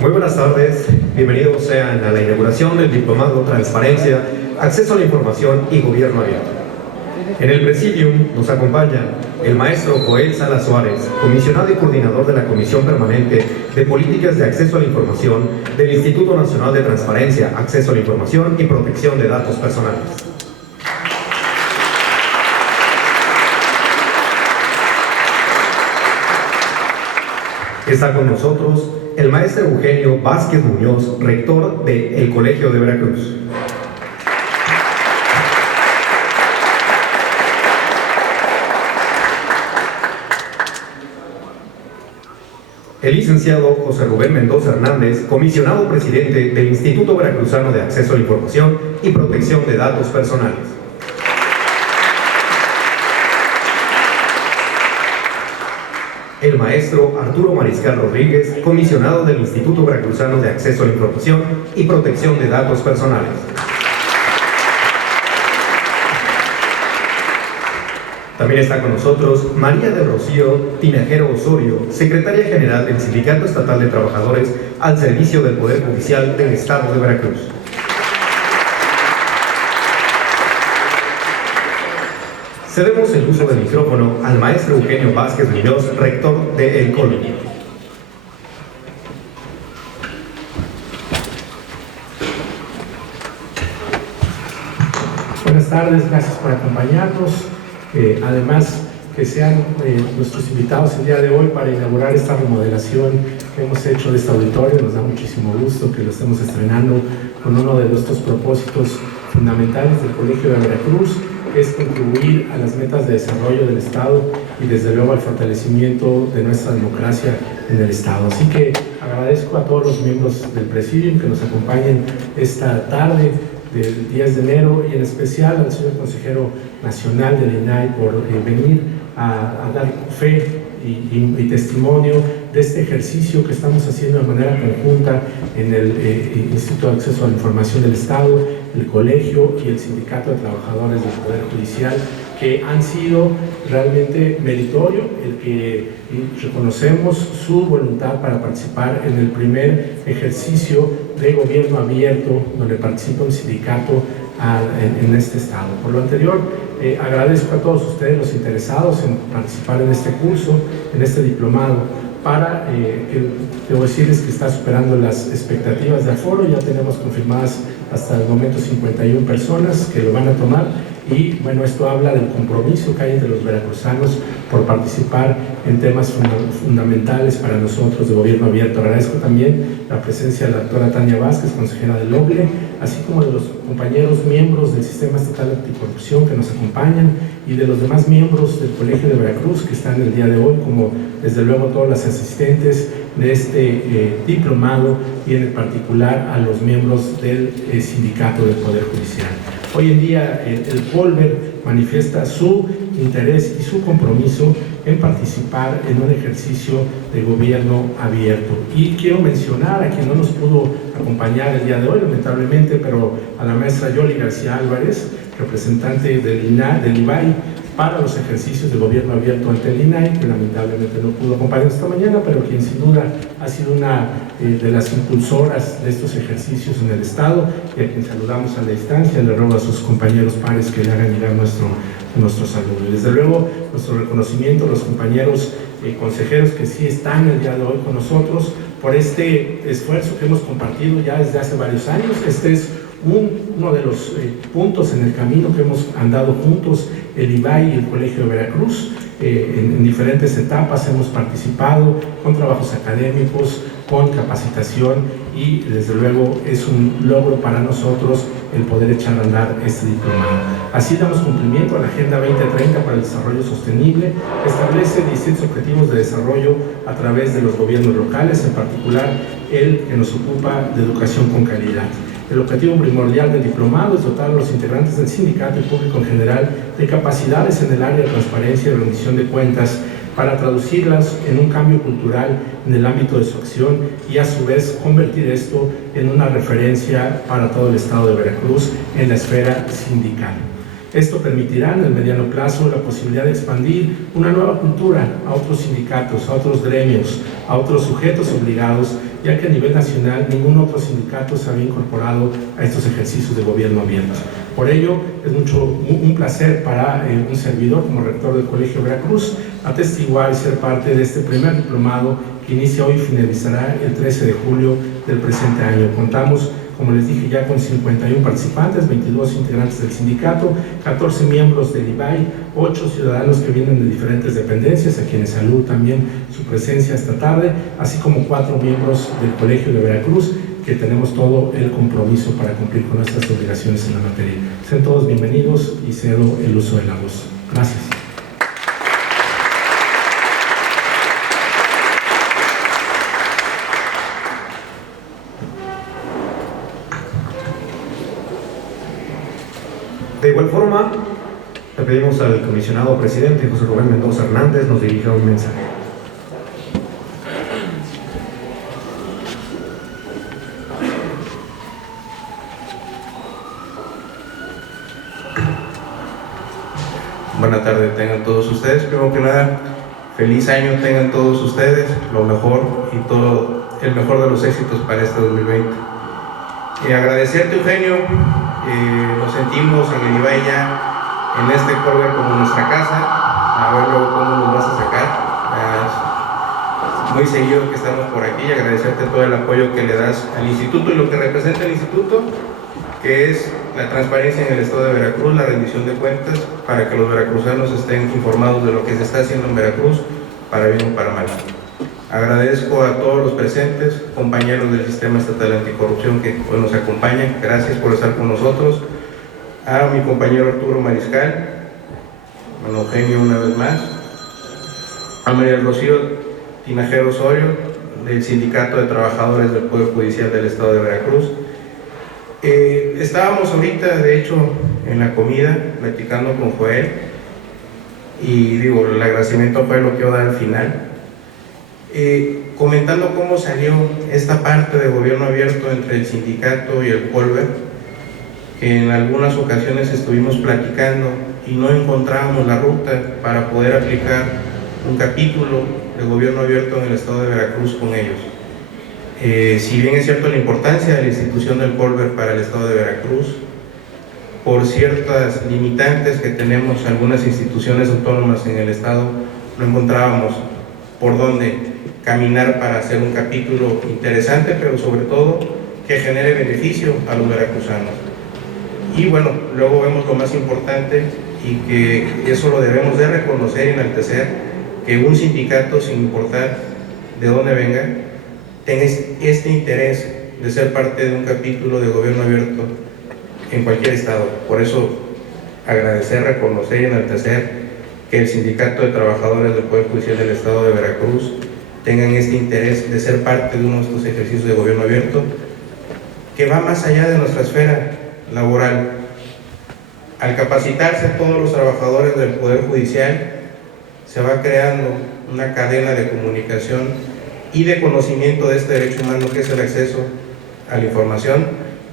Muy buenas tardes, bienvenidos sean a la inauguración del Diplomado Transparencia, Acceso a la Información y Gobierno Abierto. En el Presidium nos acompaña el maestro Joel Salas Suárez, comisionado y coordinador de la Comisión Permanente de Políticas de Acceso a la Información del Instituto Nacional de Transparencia, Acceso a la Información y Protección de Datos Personales. Está con nosotros el maestro Eugenio Vázquez Muñoz, rector del Colegio de Veracruz. El licenciado José Rubén Mendoza Hernández, comisionado presidente del Instituto Veracruzano de Acceso a la Información y Protección de Datos Personales. El maestro Arturo Mariscal Rodríguez, comisionado del Instituto Veracruzano de Acceso a la Información y Protección de Datos Personales. También está con nosotros María de Rocío Tinajero Osorio, secretaria general del Sindicato Estatal de Trabajadores al servicio del Poder Judicial del Estado de Veracruz. Cedemos el uso del micrófono al maestro Eugenio Vázquez Muñoz, rector de El Colo. Buenas tardes, gracias por acompañarnos. Además, que sean nuestros invitados el día de hoy para inaugurar esta remodelación que hemos hecho de este auditorio. Nos da muchísimo gusto que lo estemos estrenando con uno de nuestros propósitos fundamentales del Colegio de Veracruz, que es contribuir a las metas de desarrollo del Estado y desde luego al fortalecimiento de nuestra democracia en el Estado. Así que agradezco a todos los miembros del Presidium que nos acompañen esta tarde del 10 de enero y en especial al señor consejero nacional del INAI por venir a dar fe y testimonio de este ejercicio que estamos haciendo de manera conjunta en el Instituto de Acceso a la Información del Estado, el Colegio y el Sindicato de Trabajadores del Poder Judicial, que han sido realmente meritorio el que reconocemos su voluntad para participar en el primer ejercicio de gobierno abierto donde participa un sindicato en este estado. Por lo anterior, agradezco a todos ustedes los interesados en participar en este curso, en este diplomado, para debo decirles que está superando las expectativas de aforo. Ya tenemos confirmadas hasta el momento 51 personas que lo van a tomar y bueno, esto habla del compromiso que hay entre los veracruzanos por participar en temas fundamentales para nosotros de gobierno abierto. Agradezco también la presencia de la doctora Tania Vázquez, consejera del OBLE, así como de los compañeros miembros del Sistema Estatal Anticorrupción que nos acompañan y de los demás miembros del Colegio de Veracruz que están el día de hoy, como desde luego todas las asistentes de este diplomado y en particular a los miembros del Sindicato del Poder Judicial. Hoy en día el POLVER manifiesta su interés y su compromiso en participar en un ejercicio de gobierno abierto. Y quiero mencionar a quien no nos pudo acompañar el día de hoy, lamentablemente, pero a la maestra Yoli García Álvarez, representante del IBAI para los ejercicios de gobierno abierto ante el INAI, que lamentablemente no pudo acompañarnos esta mañana, pero quien sin duda ha sido una de las impulsoras de estos ejercicios en el Estado y a quien saludamos a la distancia. Le ruego a sus compañeros pares que le hagan llegar nuestro saludo. Y desde luego, nuestro reconocimiento a los compañeros consejeros que sí están el día de hoy con nosotros por este esfuerzo que hemos compartido ya desde hace varios años. Este es uno de los puntos en el camino que hemos andado juntos, el IBAI y el Colegio de Veracruz. En diferentes etapas hemos participado con trabajos académicos, con capacitación y desde luego es un logro para nosotros el poder echar a andar este diplomado. Así damos cumplimiento a la Agenda 2030 para el Desarrollo Sostenible, que establece distintos objetivos de desarrollo a través de los gobiernos locales, en particular el que nos ocupa de educación con calidad. El objetivo primordial del diplomado es dotar a los integrantes del sindicato y público en general de capacidades en el área de transparencia y rendición de cuentas para traducirlas en un cambio cultural en el ámbito de su acción y a su vez convertir esto en una referencia para todo el estado de Veracruz en la esfera sindical. Esto permitirá en el mediano plazo la posibilidad de expandir una nueva cultura a otros sindicatos, a otros gremios, a otros sujetos obligados ya que a nivel nacional ningún otro sindicato se había incorporado a estos ejercicios de gobierno abierto. Por ello, es un placer para un servidor como rector del Colegio Veracruz atestiguar y ser parte de este primer diplomado que inicia hoy y finalizará el 13 de julio del presente año. Contamos, como les dije, ya con 51 participantes, 22 integrantes del sindicato, 14 miembros del IBAI, 8 ciudadanos que vienen de diferentes dependencias, a quienes saludo también su presencia esta tarde, así como 4 miembros del Colegio de Veracruz, que tenemos todo el compromiso para cumplir con nuestras obligaciones en la materia. Sean todos bienvenidos y cedo el uso de la voz. Gracias. De igual forma, le pedimos al comisionado presidente José Rubén Mendoza Hernández nos dirija un mensaje. Buenas tardes tengan todos ustedes. Primero que nada, feliz año tengan todos ustedes, lo mejor y todo el mejor de los éxitos para este 2020. Agradecerte, Eugenio, nos sentimos en el IBAI ya en este Colver como nuestra casa, a ver luego cómo nos vas a sacar. Muy seguido que estamos por aquí y agradecerte todo el apoyo que le das al instituto y lo que representa el instituto, que es la transparencia en el estado de Veracruz, la rendición de cuentas, para que los veracruzanos estén informados de lo que se está haciendo en Veracruz, para bien o para mal. Agradezco a todos los presentes, compañeros del Sistema Estatal Anticorrupción que hoy nos acompañan, gracias por estar con nosotros, a mi compañero Arturo Mariscal, a Eugenio una vez más, a María del Rocío Tinajero Osorio, del Sindicato de Trabajadores del Poder Judicial del Estado de Veracruz. Estábamos ahorita, de hecho, en la comida, platicando con Joel, y digo, el agradecimiento a Joel lo quiero dar al final, comentando cómo salió esta parte de gobierno abierto entre el sindicato y el Colver, que en algunas ocasiones estuvimos platicando y no encontrábamos la ruta para poder aplicar un capítulo de gobierno abierto en el estado de Veracruz con ellos. Si bien es cierto la importancia de la institución del Colver para el estado de Veracruz, por ciertas limitantes que tenemos algunas instituciones autónomas en el estado, no encontrábamos por dónde caminar para hacer un capítulo interesante, pero sobre todo que genere beneficio a los veracruzanos. Y bueno, luego vemos lo más importante, y que eso lo debemos de reconocer y enaltecer, que un sindicato, sin importar de dónde venga, tenga este interés de ser parte de un capítulo de gobierno abierto en cualquier estado. Por eso agradecer, reconocer y enaltecer que el Sindicato de Trabajadores del Poder Judicial del Estado de Veracruz tengan este interés de ser parte de uno de estos ejercicios de gobierno abierto, que va más allá de nuestra esfera laboral. Al capacitarse todos los trabajadores del Poder Judicial, se va creando una cadena de comunicación y de conocimiento de este derecho humano que es el acceso a la información,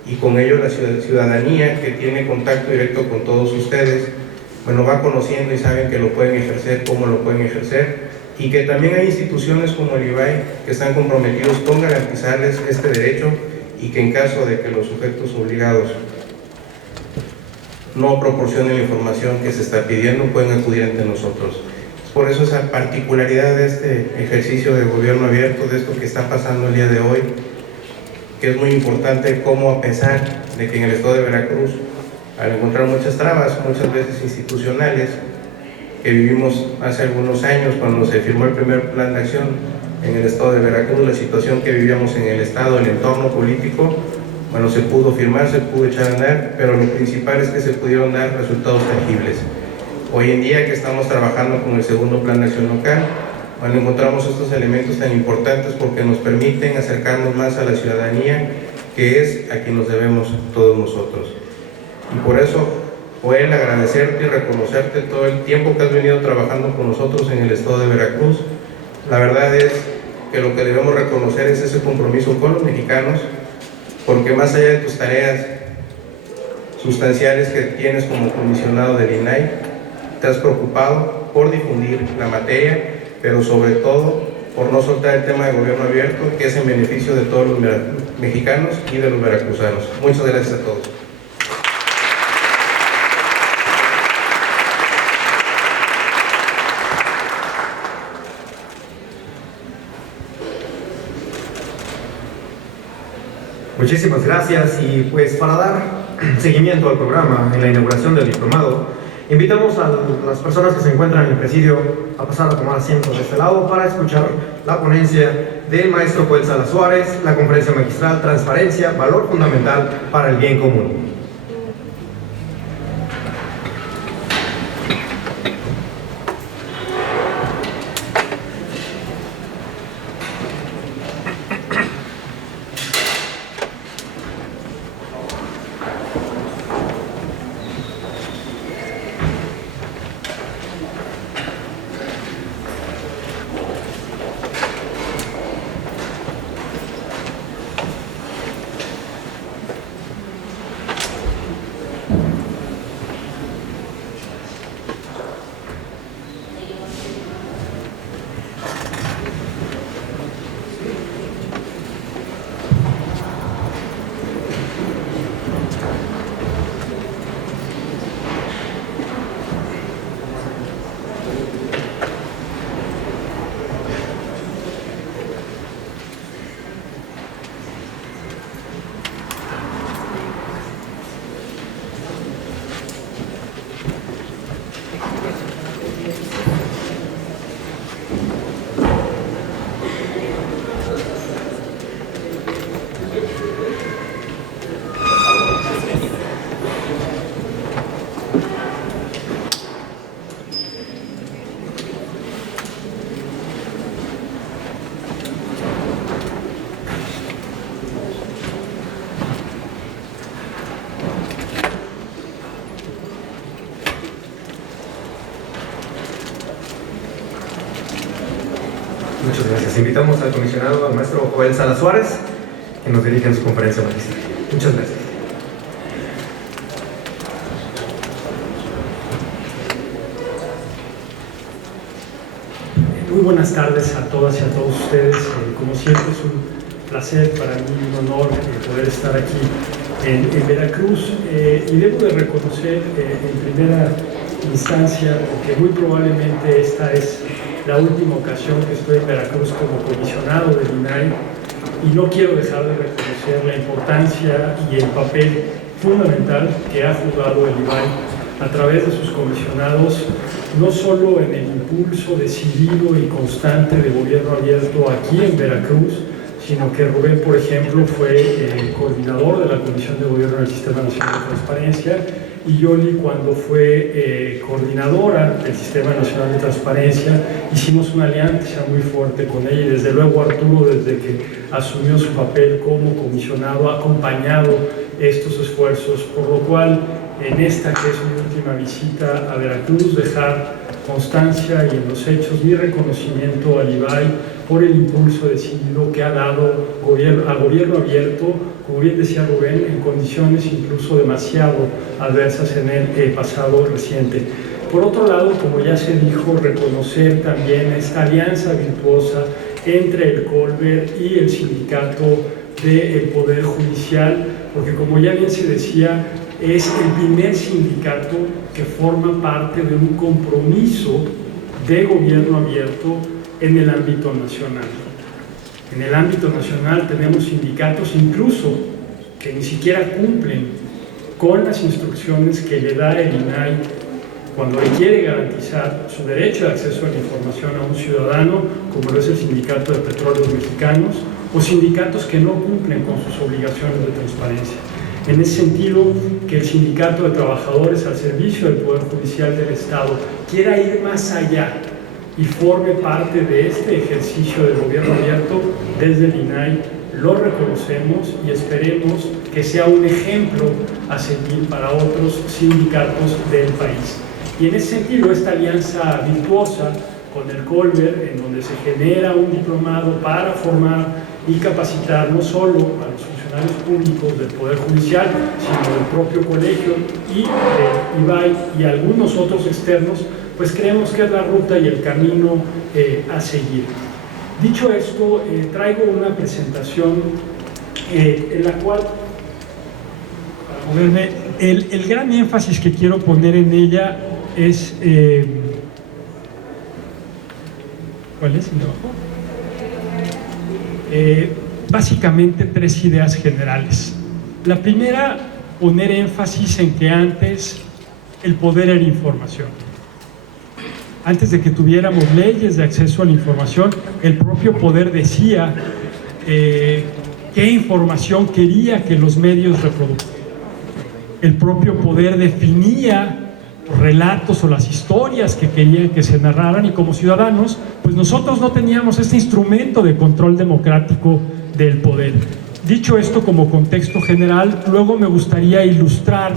y con ello la ciudadanía que tiene contacto directo con todos ustedes, bueno, va conociendo y saben que lo pueden ejercer, cómo lo pueden ejercer, y que también hay instituciones como el IBAI que están comprometidos con garantizarles este derecho, y que en caso de que los sujetos obligados no proporcionen la información que se está pidiendo, pueden acudir ante nosotros. Por eso esa particularidad de este ejercicio de gobierno abierto, de esto que está pasando el día de hoy, que es muy importante, cómo a pesar de que en el estado de Veracruz, al encontrar muchas trabas, muchas veces institucionales, que vivimos hace algunos años cuando se firmó el primer plan de acción en el estado de Veracruz, la situación que vivíamos en el estado, el entorno político, bueno, se pudo firmar, se pudo echar a andar, pero lo principal es que se pudieron dar resultados tangibles. Hoy en día que estamos trabajando con el segundo plan de acción local, bueno, encontramos estos elementos tan importantes porque nos permiten acercarnos más a la ciudadanía, que es a quien nos debemos todos nosotros. Y por eso, Joel, agradecerte y reconocerte todo el tiempo que has venido trabajando con nosotros en el estado de Veracruz. La verdad es que lo que debemos reconocer es ese compromiso con los mexicanos, porque más allá de tus tareas sustanciales que tienes como comisionado del INAI, te has preocupado por difundir la materia, pero sobre todo por no soltar el tema de gobierno abierto, que es en beneficio de todos los mexicanos y de los veracruzanos. Muchas gracias a todos. Muchísimas gracias, y pues para dar seguimiento al programa en la inauguración del diplomado, invitamos a las personas que se encuentran en el presidio a pasar a tomar asientos de este lado para escuchar la ponencia del maestro Joel Salas Suárez, la conferencia magistral Transparencia, valor fundamental para el bien común. Muchas gracias. Invitamos al comisionado, al maestro Joel Salas Suárez, que nos dirige en su conferencia magistral. Muchas gracias. Muy buenas tardes a todas y a todos ustedes. Como siempre es un placer para mí, un honor poder estar aquí en Veracruz. Y debo de reconocer en primera instancia que muy probablemente esta es la última ocasión que estoy en Veracruz como comisionado del INAI, y no quiero dejar de reconocer la importancia y el papel fundamental que ha jugado el IBAI a través de sus comisionados, no solo en el impulso decidido y constante de gobierno abierto aquí en Veracruz, sino que Rubén, por ejemplo, fue el coordinador de la Comisión de Gobierno del Sistema Nacional de Transparencia, y Yoli, cuando fue coordinadora del Sistema Nacional de Transparencia, hicimos una alianza muy fuerte con ella, y desde luego Arturo, desde que asumió su papel como comisionado, ha acompañado estos esfuerzos, por lo cual en esta que es mi última visita a Veracruz, dejar constancia y en los hechos mi reconocimiento al IBAI por el impulso decidido que ha dado a gobierno abierto, como bien decía Rubén, en condiciones incluso demasiado adversas en el pasado reciente. Por otro lado, como ya se dijo, reconocer también esta alianza virtuosa entre el Colbert y el sindicato del Poder Judicial, porque como ya bien se decía, es el primer sindicato que forma parte de un compromiso de gobierno abierto en el ámbito nacional. En el ámbito nacional tenemos sindicatos incluso que ni siquiera cumplen con las instrucciones que le da el INAI cuando le quiere garantizar su derecho de acceso a la información a un ciudadano, como lo es el Sindicato de Petróleos Mexicanos, o sindicatos que no cumplen con sus obligaciones de transparencia. En ese sentido, que el Sindicato de Trabajadores al Servicio del Poder Judicial del Estado quiera ir más allá y forme parte de este ejercicio del gobierno abierto, desde el INAI lo reconocemos y esperemos que sea un ejemplo a seguir para otros sindicatos del país. Y en ese sentido, esta alianza virtuosa con el Colbert, en donde se genera un diplomado para formar y capacitar no solo a los funcionarios públicos del Poder Judicial, sino del propio colegio y del IBAI y algunos otros externos, pues creemos que es la ruta y el camino a seguir. Dicho esto, traigo una presentación en la cual, para moverme, el gran énfasis que quiero poner en ella es... ¿cuál es el de abajo? Básicamente 3 ideas generales. La primera, poner énfasis en que antes el poder era información. Antes de que tuviéramos leyes de acceso a la información, el propio poder decía qué información quería que los medios reprodujeran. El propio poder definía los relatos o las historias que querían que se narraran, y como ciudadanos, pues nosotros no teníamos este instrumento de control democrático del poder. Dicho esto como contexto general, luego me gustaría ilustrar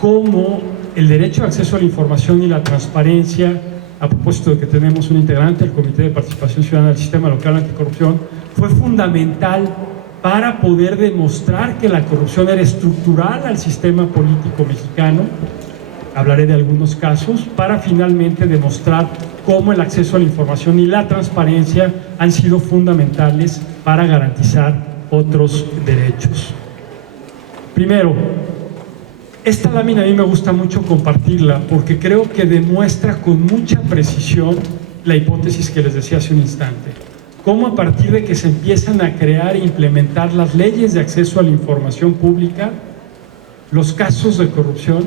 cómo el derecho de acceso a la información y la transparencia, a propósito de que tenemos un integrante del Comité de Participación Ciudadana del Sistema Local Anticorrupción, fue fundamental para poder demostrar que la corrupción era estructural al sistema político mexicano. Hablaré de algunos casos, para finalmente demostrar cómo el acceso a la información y la transparencia han sido fundamentales para garantizar otros derechos. Primero, esta lámina a mí me gusta mucho compartirla porque creo que demuestra con mucha precisión la hipótesis que les decía hace un instante. Cómo a partir de que se empiezan a crear e implementar las leyes de acceso a la información pública, los casos de corrupción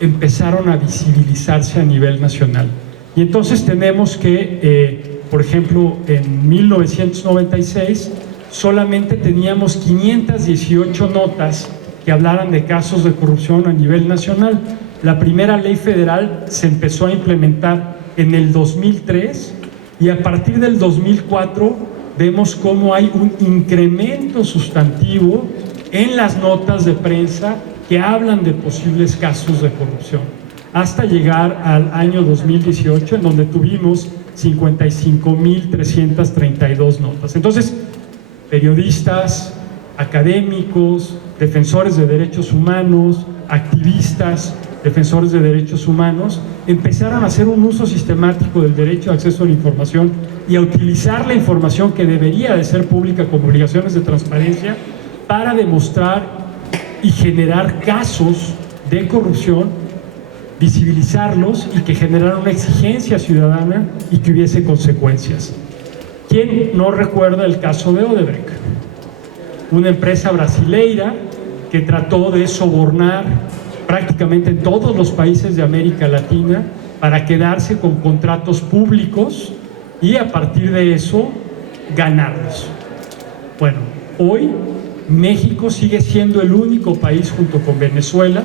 empezaron a visibilizarse a nivel nacional. Y entonces tenemos que, por ejemplo, en 1996 solamente teníamos 518 notas que hablaran de casos de corrupción a nivel nacional. La primera ley federal se empezó a implementar en el 2003 y a partir del 2004 vemos cómo hay un incremento sustantivo en las notas de prensa que hablan de posibles casos de corrupción, hasta llegar al año 2018, en donde tuvimos 55.332 notas. Entonces, periodistas, académicos, defensores de derechos humanos, activistas, defensores de derechos humanos, empezaron a hacer un uso sistemático del derecho de acceso a la información y a utilizar la información que debería de ser pública como obligaciones de transparencia para demostrar y generar casos de corrupción, visibilizarlos y que generaran una exigencia ciudadana y que hubiese consecuencias. ¿Quién no recuerda el caso de Odebrecht? Una empresa brasileira que trató de sobornar prácticamente en todos los países de América Latina para quedarse con contratos públicos y a partir de eso ganarlos. Bueno, hoy México sigue siendo el único país junto con Venezuela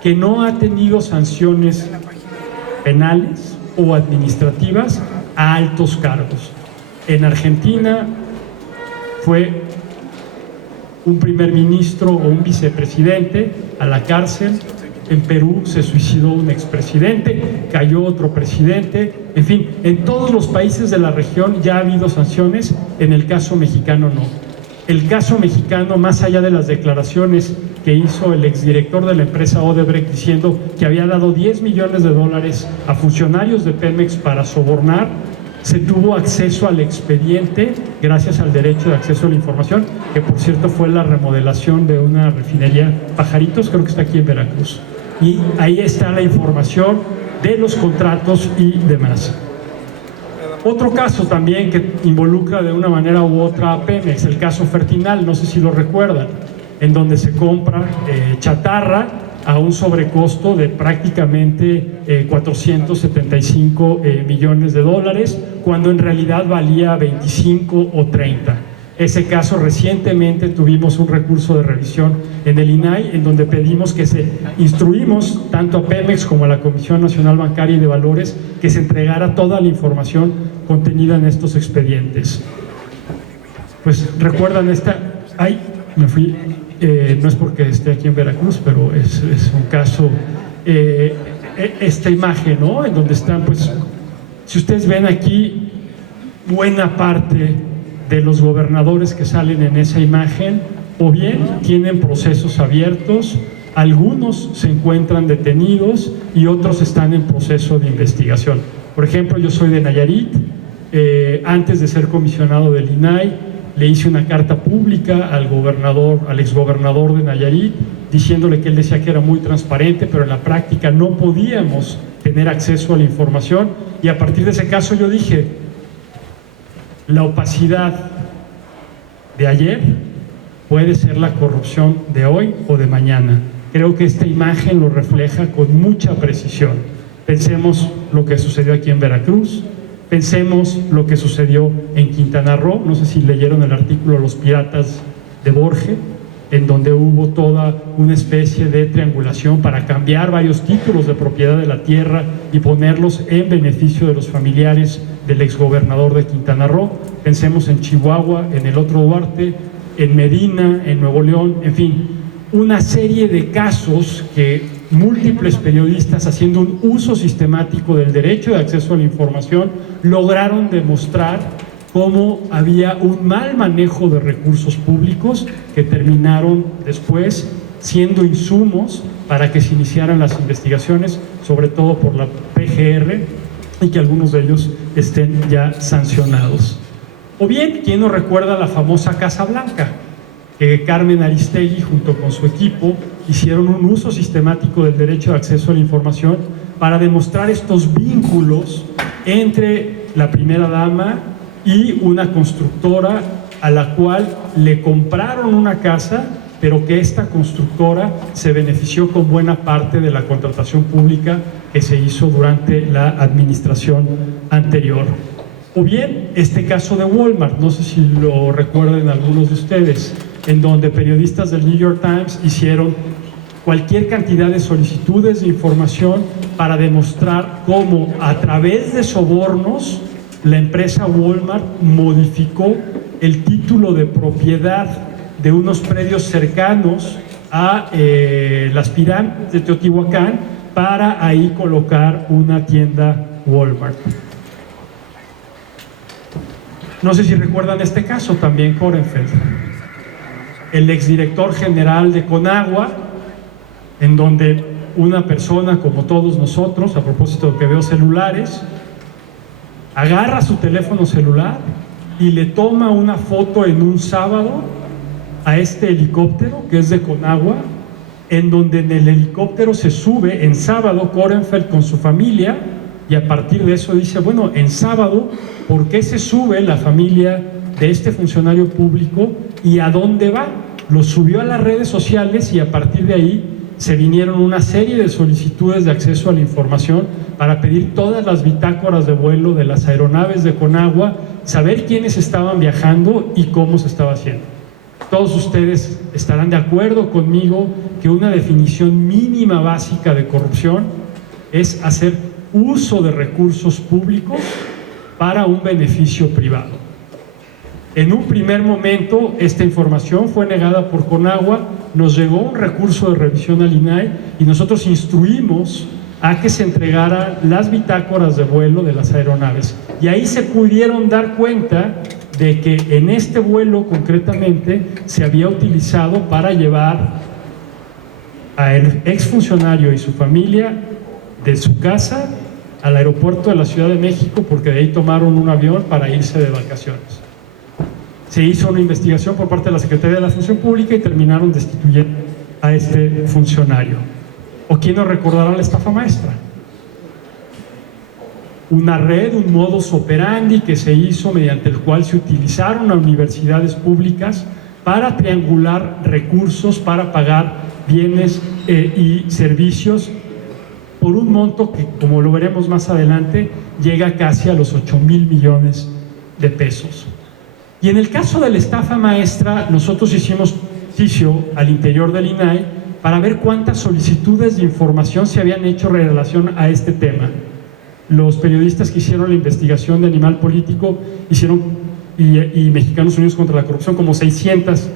que no ha tenido sanciones penales o administrativas a altos cargos. En Argentina fue un primer ministro o un vicepresidente a la cárcel. En Perú se suicidó un expresidente, cayó otro presidente. En fin, en todos los países de la región ya ha habido sanciones, en el caso mexicano no. El caso mexicano, más allá de las declaraciones que hizo el exdirector de la empresa Odebrecht diciendo que había dado $10 millones a funcionarios de Pemex para sobornar, se tuvo acceso al expediente gracias al derecho de acceso a la información, que por cierto fue la remodelación de una refinería Pajaritos, creo que está aquí en Veracruz. Y ahí está la información de los contratos y demás. Otro caso también que involucra de una manera u otra a Pemex, el caso Fertinal, no sé si lo recuerdan, en donde se compra chatarra a un sobrecosto de prácticamente 475 millones de dólares, cuando en realidad valía 25 o 30. Ese caso recientemente tuvimos un recurso de revisión en el INAI, en donde pedimos que instruimos tanto a Pemex como a la Comisión Nacional Bancaria y de Valores que se entregara toda la información contenida en estos expedientes. Pues recuerdan esta, ay, me fui, no es porque esté aquí en Veracruz, pero es un caso, esta imagen, ¿no? En donde están, pues, si ustedes ven aquí, buena parte de los gobernadores que salen en esa imagen, o bien tienen procesos abiertos, algunos se encuentran detenidos y otros están en proceso de investigación. Por ejemplo, yo soy de Nayarit, antes de ser comisionado del INAI, le hice una carta pública al exgobernador de Nayarit, diciéndole que él decía que era muy transparente, pero en la práctica no podíamos tener acceso a la información, y a partir de ese caso yo dije, la opacidad de ayer puede ser la corrupción de hoy o de mañana. Creo que esta imagen lo refleja con mucha precisión. Pensemos lo que sucedió aquí en Veracruz, pensemos lo que sucedió en Quintana Roo, no sé si leyeron el artículo Los Piratas de Borges, en donde hubo toda una especie de triangulación para cambiar varios títulos de propiedad de la tierra y ponerlos en beneficio de los familiares del exgobernador de Quintana Roo. Pensemos en Chihuahua, en el otro Duarte, en Medina, en Nuevo León, en fin, una serie de casos que múltiples periodistas, haciendo un uso sistemático del derecho de acceso a la información, lograron demostrar cómo había un mal manejo de recursos públicos que terminaron después siendo insumos para que se iniciaran las investigaciones, sobre todo por la PGR, y que algunos de ellos estén ya sancionados. O bien, ¿quién nos recuerda la famosa Casa Blanca? Que Carmen Aristegui junto con su equipo hicieron un uso sistemático del derecho de acceso a la información para demostrar estos vínculos entre la primera dama y una constructora a la cual le compraron una casa, pero que esta constructora se benefició con buena parte de la contratación pública que se hizo durante la administración anterior. O bien este caso de Walmart, no sé si lo recuerden algunos de ustedes, en donde periodistas del New York Times hicieron cualquier cantidad de solicitudes de información para demostrar cómo a través de sobornos la empresa Walmart modificó el título de propiedad de unos predios cercanos a las pirámides de Teotihuacán para ahí colocar una tienda Walmart. No sé si recuerdan este caso, también Korenfeld, el exdirector general de Conagua, en donde una persona como todos nosotros, a propósito de que veo celulares, agarra su teléfono celular y le toma una foto en un sábado a este helicóptero que es de Conagua, en donde en el helicóptero se sube en sábado Korenfeld con su familia, y a partir de eso dice, bueno, en sábado, ¿por qué se sube la familia de este funcionario público y a dónde va? Lo subió a las redes sociales y a partir de ahí se vinieron una serie de solicitudes de acceso a la información para pedir todas las bitácoras de vuelo de las aeronaves de Conagua, saber quiénes estaban viajando y cómo se estaba haciendo. Todos ustedes estarán de acuerdo conmigo que una definición mínima básica de corrupción es hacer uso de recursos públicos para un beneficio privado. En un primer momento esta información fue negada por Conagua, nos llegó un recurso de revisión al INAI y nosotros instruimos a que se entregaran las bitácoras de vuelo de las aeronaves, y ahí se pudieron dar cuenta de que en este vuelo concretamente se había utilizado para llevar al exfuncionario y su familia de su casa al aeropuerto de la Ciudad de México, porque de ahí tomaron un avión para irse de vacaciones. Se hizo una investigación por parte de la Secretaría de la Función Pública y terminaron destituyendo a este funcionario. ¿O quién nos recordará la estafa maestra? Una red, un modus operandi que se hizo mediante el cual se utilizaron a universidades públicas para triangular recursos, para pagar bienes y servicios por un monto que, como lo veremos más adelante, llega casi a los 8,000 millones de pesos. Y en el caso de la estafa maestra, nosotros hicimos ejercicio al interior del INAI para ver cuántas solicitudes de información se habían hecho en relación a este tema. Los periodistas que hicieron la investigación de Animal Político hicieron, y Mexicanos Unidos contra la Corrupción, como 600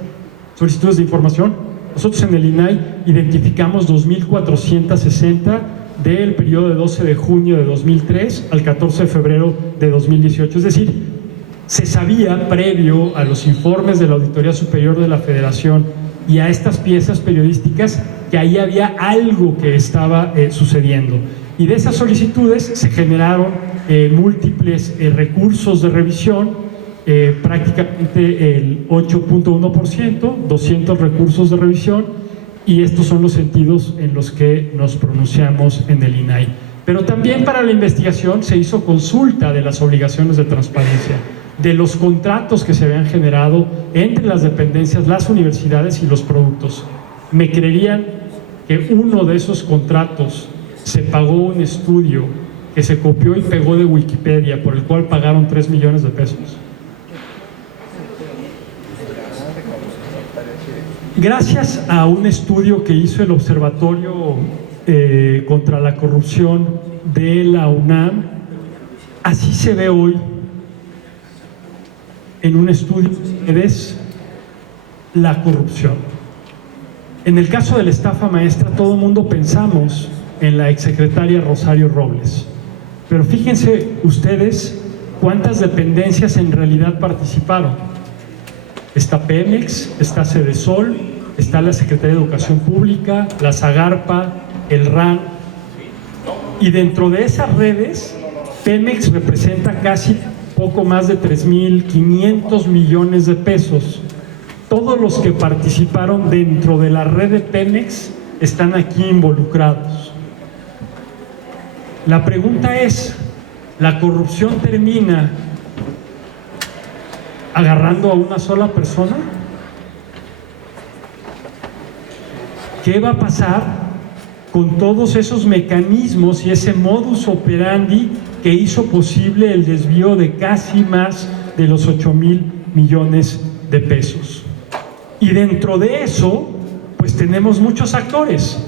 solicitudes de información. Nosotros en el INAI identificamos 2,460 del periodo de 12 de junio de 2003 al 14 de febrero de 2018. Es decir, se sabía previo a los informes de la Auditoría Superior de la Federación y a estas piezas periodísticas que ahí había algo que estaba sucediendo. Y de esas solicitudes se generaron múltiples recursos de revisión, prácticamente el 8.1%, 200 recursos de revisión, y estos son los sentidos en los que nos pronunciamos en el INAI. Pero también para la investigación se hizo consulta de las obligaciones de transparencia, de los contratos que se habían generado entre las dependencias, las universidades y los productos. ¿Me creerían que uno de esos contratos se pagó un estudio que se copió y pegó de Wikipedia, por el cual pagaron 3 millones de pesos? Gracias a un estudio que hizo el Observatorio contra la Corrupción de la UNAM, así se ve hoy en un estudio es la corrupción. En el caso de la estafa maestra, todo el mundo pensamos en la exsecretaria Rosario Robles, pero fíjense ustedes cuántas dependencias en realidad participaron. Está Pemex, está Sedesol, está la Secretaría de Educación Pública, la Zagarpa, el RAN, y dentro de esas redes, Pemex representa casi poco más de 3.500 millones de pesos. Todos los que participaron dentro de la red de Pemex están aquí involucrados. La pregunta es, ¿la corrupción termina agarrando a una sola persona? ¿Qué va a pasar con todos esos mecanismos y ese modus operandi que hizo posible el desvío de casi más de los 8,000 millones de pesos? Y dentro de eso, pues tenemos muchos actores,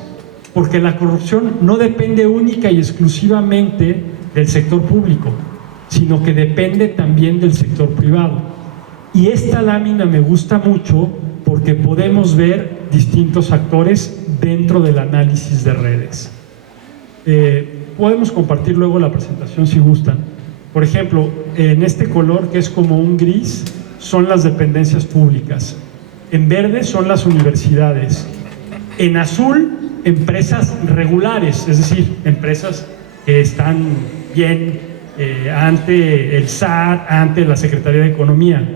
porque la corrupción no depende única y exclusivamente del sector público, sino que depende también del sector privado. Y esta lámina me gusta mucho porque podemos ver distintos actores dentro del análisis de redes. Podemos compartir luego la presentación si gustan. Por ejemplo, en este color que es como un gris son las dependencias públicas, en verde son las universidades, en azul empresas regulares, es decir, empresas que están bien ante el SAT, ante la Secretaría de Economía.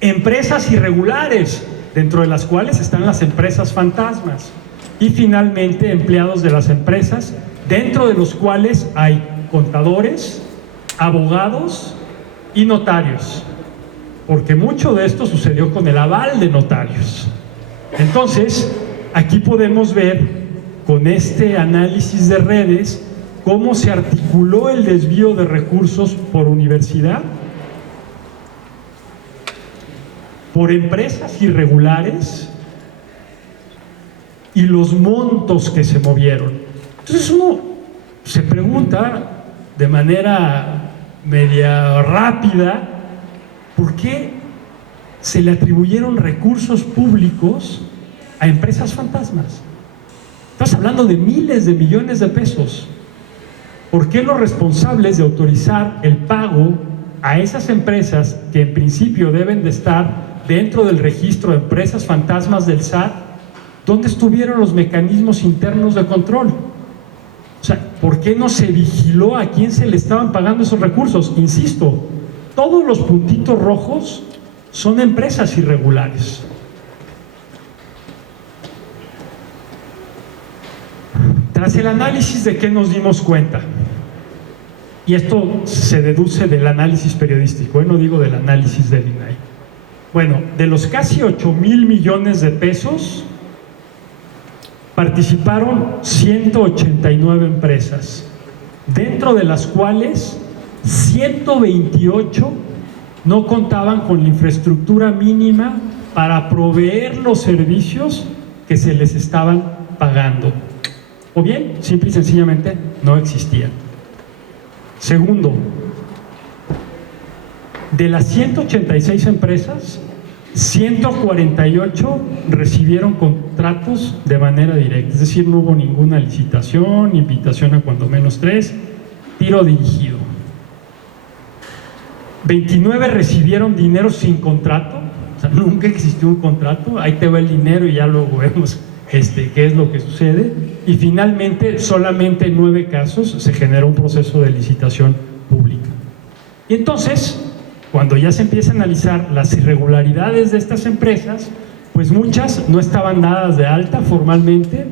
Empresas irregulares, dentro de las cuales están las empresas fantasmas, y finalmente empleados de las empresas, dentro de los cuales hay contadores, abogados y notarios, porque mucho de esto sucedió con el aval de notarios. Entonces, aquí podemos ver con este análisis de redes cómo se articuló el desvío de recursos por universidad, por empresas irregulares y los montos que se movieron. Entonces uno se pregunta de manera media rápida, ¿por qué se le atribuyeron recursos públicos a empresas fantasmas? Estás hablando de miles de millones de pesos. ¿Por qué los responsables de autorizar el pago a esas empresas que en principio deben de estar dentro del registro de empresas fantasmas del SAT, dónde estuvieron los mecanismos internos de control? O sea, ¿por qué no se vigiló a quién se le estaban pagando esos recursos? Insisto, todos los puntitos rojos son empresas irregulares. Tras el análisis, ¿de qué nos dimos cuenta? Y esto se deduce del análisis periodístico, no digo del análisis del INAI. Bueno, de los casi 8,000 millones de pesos, participaron 189 empresas, dentro de las cuales 128 no contaban con la infraestructura mínima para proveer los servicios que se les estaban pagando, o bien, simple y sencillamente, no existían. Segundo, de las 186 empresas, 148 recibieron contratos de manera directa, es decir, no hubo ninguna licitación, invitación a cuando menos 3, tiro dirigido. 29 recibieron dinero sin contrato, o sea, nunca existió un contrato, ahí te va el dinero y ya luego vemos qué es lo que sucede. Y finalmente, solamente en 9 casos se generó un proceso de licitación pública. Y entonces, cuando ya se empieza a analizar las irregularidades de estas empresas, pues muchas no estaban dadas de alta formalmente.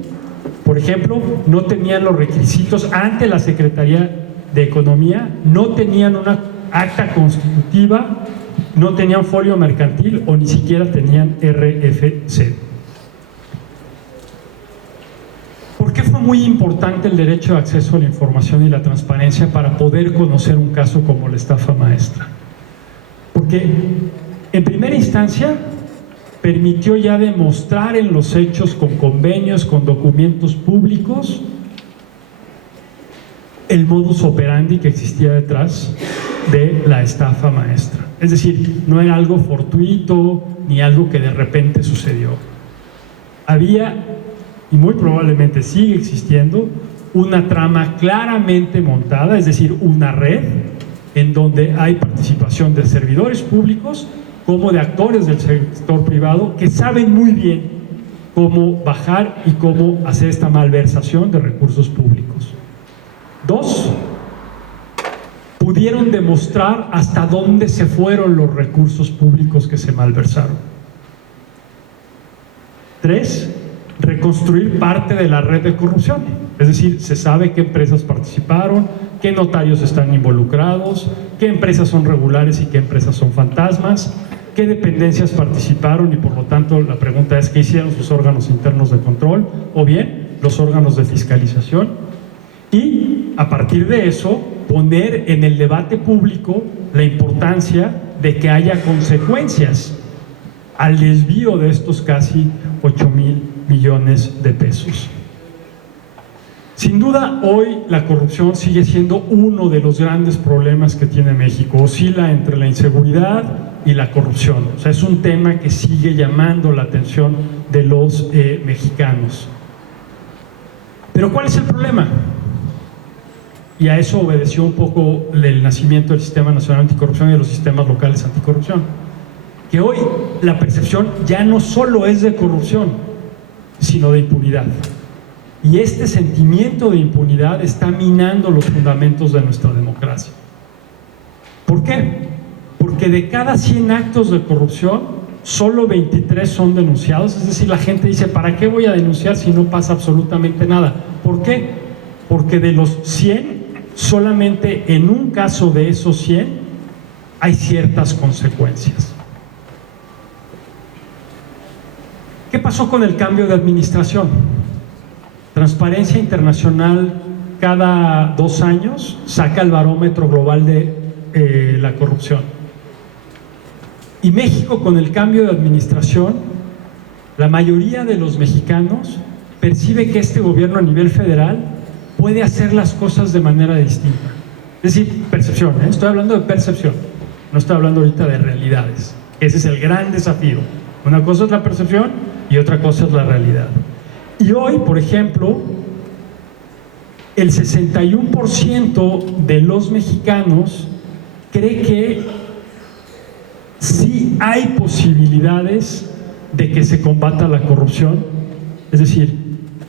Por ejemplo, no tenían los requisitos ante la Secretaría de Economía, no tenían una acta constitutiva, no tenían folio mercantil o ni siquiera tenían RFC. ¿Por qué fue muy importante el derecho de acceso a la información y la transparencia para poder conocer un caso como la estafa maestra? Porque en primera instancia permitió ya demostrar en los hechos, con convenios, con documentos públicos, el modus operandi que existía detrás de la estafa maestra. Es decir, no era algo fortuito ni algo que de repente sucedió. Había, y muy probablemente sigue existiendo, una trama claramente montada, es decir, una red en donde hay participación de servidores públicos como de actores del sector privado que saben muy bien cómo bajar y cómo hacer esta malversación de recursos públicos. 2, pudieron demostrar hasta dónde se fueron los recursos públicos que se malversaron. 3, reconstruir parte de la red de corrupción, es decir, se sabe qué empresas participaron, qué notarios están involucrados, qué empresas son regulares y qué empresas son fantasmas, qué dependencias participaron y por lo tanto la pregunta es qué hicieron sus órganos internos de control o bien los órganos de fiscalización. Y a partir de eso, poner en el debate público la importancia de que haya consecuencias al desvío de estos casi 8,000 millones de pesos. Sin duda, hoy la corrupción sigue siendo uno de los grandes problemas que tiene México. Oscila entre la inseguridad y la corrupción. O sea, es un tema que sigue llamando la atención de los mexicanos. Pero ¿cuál es el problema? Y a eso obedeció un poco el nacimiento del Sistema Nacional Anticorrupción y de los sistemas locales anticorrupción. Que hoy la percepción ya no solo es de corrupción, sino de impunidad. Y este sentimiento de impunidad está minando los fundamentos de nuestra democracia. ¿Por qué? Porque de cada 100 actos de corrupción, solo 23 son denunciados. Es decir, la gente dice, ¿para qué voy a denunciar si no pasa absolutamente nada? ¿Por qué? Porque de los 100, solamente en un caso de esos 100 hay ciertas consecuencias. ¿Qué pasó con el cambio de administración? Transparencia Internacional cada 2 años saca el barómetro global de la corrupción. Y México, con el cambio de administración, la mayoría de los mexicanos percibe que este gobierno a nivel federal puede hacer las cosas de manera distinta. Es decir, percepción, estoy hablando de percepción, no estoy hablando ahorita de realidades. Ese es el gran desafío. Una cosa es la percepción y otra cosa es la realidad. Y hoy, por ejemplo, el 61% de los mexicanos cree que sí hay posibilidades de que se combata la corrupción. Es decir,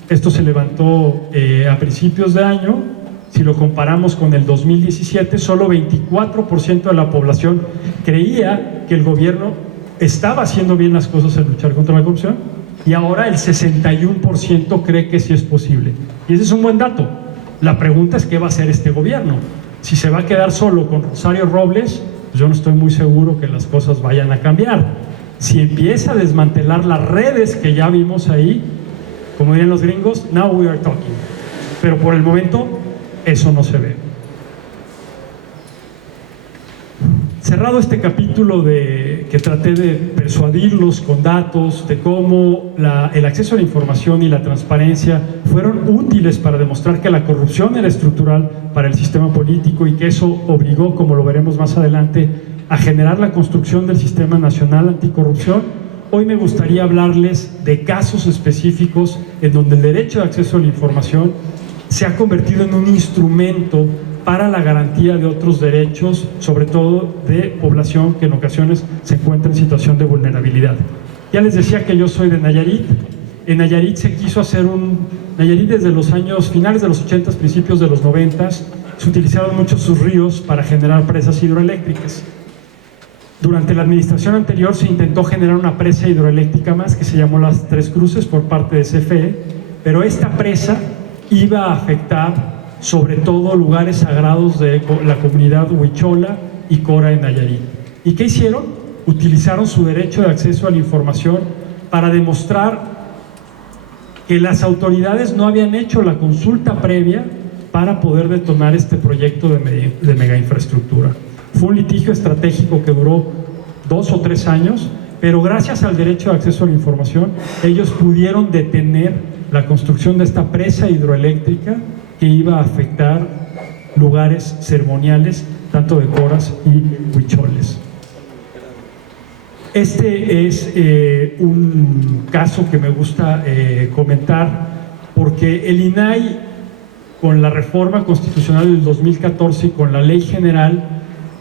esto se levantó a principios de año. Si lo comparamos con el 2017, solo 24% de la población creía que el gobierno estaba haciendo bien las cosas en luchar contra la corrupción, y ahora el 61% cree que sí es posible. Y ese es un buen dato. La pregunta es qué va a hacer este gobierno. Si se va a quedar solo con Rosario Robles, pues yo no estoy muy seguro que las cosas vayan a cambiar. Si empieza a desmantelar las redes que ya vimos ahí, como dirían los gringos, now we are talking. Pero por el momento, eso no se ve. Cerrado este capítulo que traté de persuadirlos con datos de cómo el acceso a la información y la transparencia fueron útiles para demostrar que la corrupción era estructural para el sistema político y que eso obligó, como lo veremos más adelante, a generar la construcción del Sistema Nacional Anticorrupción, hoy me gustaría hablarles de casos específicos en donde el derecho de acceso a la información se ha convertido en un instrumento para la garantía de otros derechos, sobre todo de población que en ocasiones se encuentra en situación de vulnerabilidad. Ya les decía que yo soy de Nayarit. En Nayarit se quiso hacer Nayarit desde los años finales de los 80, principios de los 90, se utilizaron mucho sus ríos para generar presas hidroeléctricas. Durante la administración anterior se intentó generar una presa hidroeléctrica más que se llamó Las Tres Cruces por parte de CFE, pero esta presa iba a afectar sobre todo lugares sagrados de la comunidad huichola y cora en Nayarit. ¿Y qué hicieron? Utilizaron su derecho de acceso a la información para demostrar que las autoridades no habían hecho la consulta previa para poder detonar este proyecto de mega infraestructura. Fue un litigio estratégico que duró 2 o 3 años, pero gracias al derecho de acceso a la información, ellos pudieron detener la construcción de esta presa hidroeléctrica que iba a afectar lugares ceremoniales, tanto de coras y huicholes. Este es un caso que me gusta comentar porque el INAI, con la reforma constitucional del 2014 y con la ley general,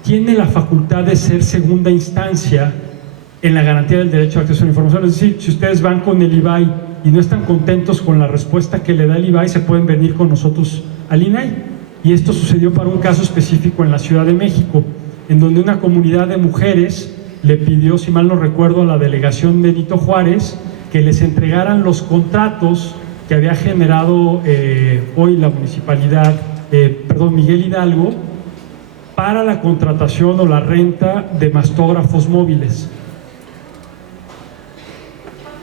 tiene la facultad de ser segunda instancia en la garantía del derecho de acceso a la información. Es decir, si ustedes van con el IBAI y no están contentos con la respuesta que le da el IBAI, se pueden venir con nosotros al INAI. Y esto sucedió para un caso específico en la Ciudad de México, en donde una comunidad de mujeres le pidió, si mal no recuerdo, a la delegación Benito Juárez que les entregaran los contratos que había generado hoy la municipalidad, Miguel Hidalgo, para la contratación o la renta de mastógrafos móviles.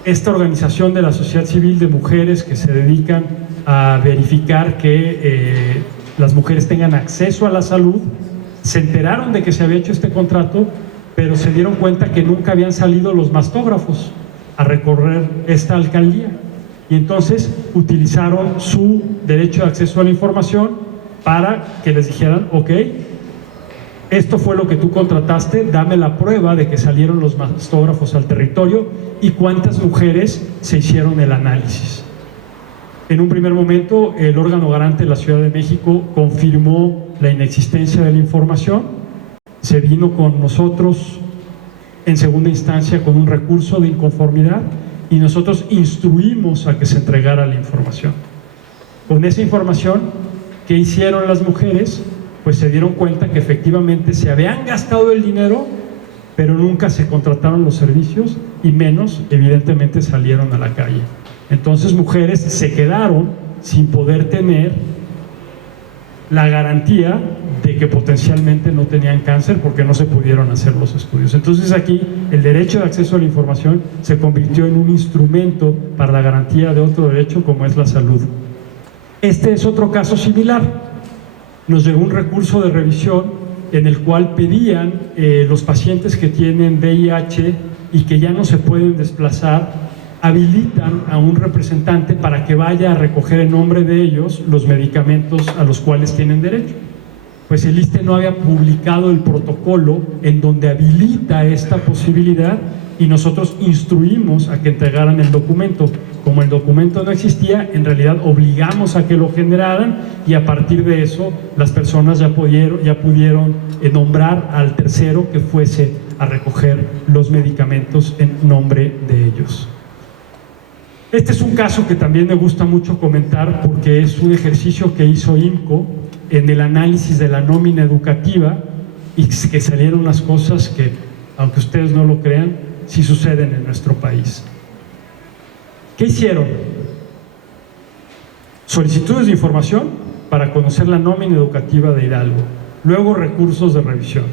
Esta organización de la sociedad civil de mujeres que se dedican a verificar que las mujeres tengan acceso a la salud, se enteraron de que se había hecho este contrato, pero se dieron cuenta que nunca habían salido los mastógrafos a recorrer esta alcaldía. Y entonces utilizaron su derecho de acceso a la información para que les dijeran, ok, esto fue lo que tú contrataste, dame la prueba de que salieron los mastógrafos al territorio y cuántas mujeres se hicieron el análisis. En un primer momento, el órgano garante de la Ciudad de México confirmó la inexistencia de la información, se vino con nosotros en segunda instancia con un recurso de inconformidad y nosotros instruimos a que se entregara la información. Con esa información, ¿qué hicieron las mujeres? Pues se dieron cuenta que efectivamente se habían gastado el dinero, pero nunca se contrataron los servicios y menos, evidentemente, salieron a la calle. Entonces, mujeres se quedaron sin poder tener la garantía de que potencialmente no tenían cáncer porque no se pudieron hacer los estudios. Entonces aquí el derecho de acceso a la información se convirtió en un instrumento para la garantía de otro derecho como es la salud. Este es otro caso similar. Nos llegó un recurso de revisión en el cual pedían los pacientes que tienen VIH y que ya no se pueden desplazar, habilitan a un representante para que vaya a recoger en nombre de ellos los medicamentos a los cuales tienen derecho. Pues el ISSSTE no había publicado el protocolo en donde habilita esta posibilidad y nosotros instruimos a que entregaran el documento. Como el documento no existía, en realidad obligamos a que lo generaran y a partir de eso las personas ya pudieron nombrar al tercero que fuese a recoger los medicamentos en nombre de ellos. Este es un caso que también me gusta mucho comentar porque es un ejercicio que hizo IMCO en el análisis de la nómina educativa y que salieron unas cosas que, aunque ustedes no lo crean, sí suceden en nuestro país. ¿Qué hicieron? Solicitudes de información para conocer la nómina educativa de Hidalgo, luego recursos de revisión.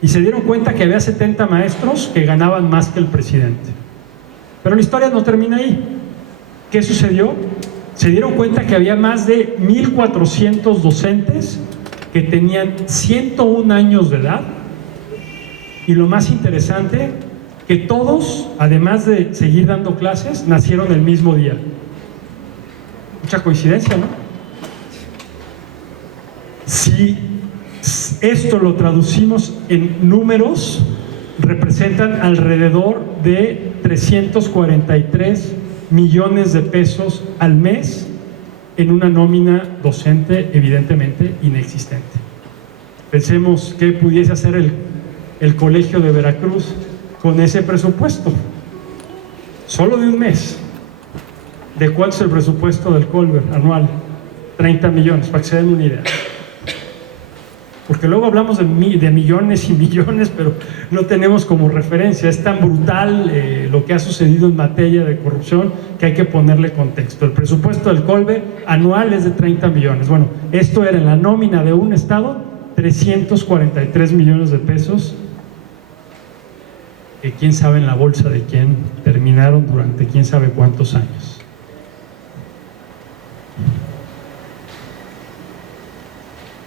Y se dieron cuenta que había 70 maestros que ganaban más que el presidente. Pero la historia no termina ahí. ¿Qué sucedió? Se dieron cuenta que había más de 1,400 docentes que tenían 101 años de edad y lo más interesante, que todos, además de seguir dando clases, nacieron el mismo día. Mucha coincidencia, ¿no? Si esto lo traducimos en números, representan alrededor de 343 millones de pesos al mes en una nómina docente evidentemente inexistente. Pensemos qué pudiese hacer el Colegio de Veracruz con ese presupuesto, solo de un mes. ¿De cuánto es el presupuesto del Colbert anual? 30 millones, para que se den una idea. porque luego hablamos de millones y millones, pero no tenemos como referencia. Es tan brutal lo que ha sucedido en materia de corrupción que hay que ponerle contexto. El presupuesto del Colbe anual es de 30 millones. Bueno, esto era en la nómina de un estado, 343 millones de pesos, que quién sabe en la bolsa de quién terminaron durante quién sabe cuántos años.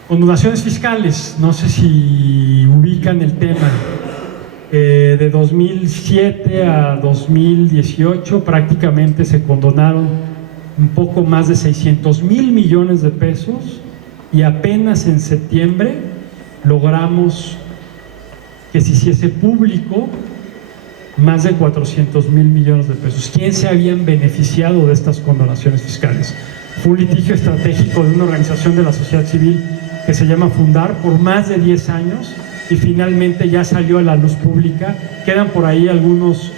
Condonaciones fiscales, no sé si ubican el tema. De 2007 a 2018 prácticamente se condonaron un poco más de 600,000 millones de pesos y apenas en septiembre logramos que se hiciese público más de 400,000 millones de pesos. ¿Quién se habían beneficiado de estas condonaciones fiscales? Fue un litigio estratégico de una organización de la sociedad civil que se llama Fundar por más de 10 años y finalmente ya salió a la luz pública. Quedan por ahí algunos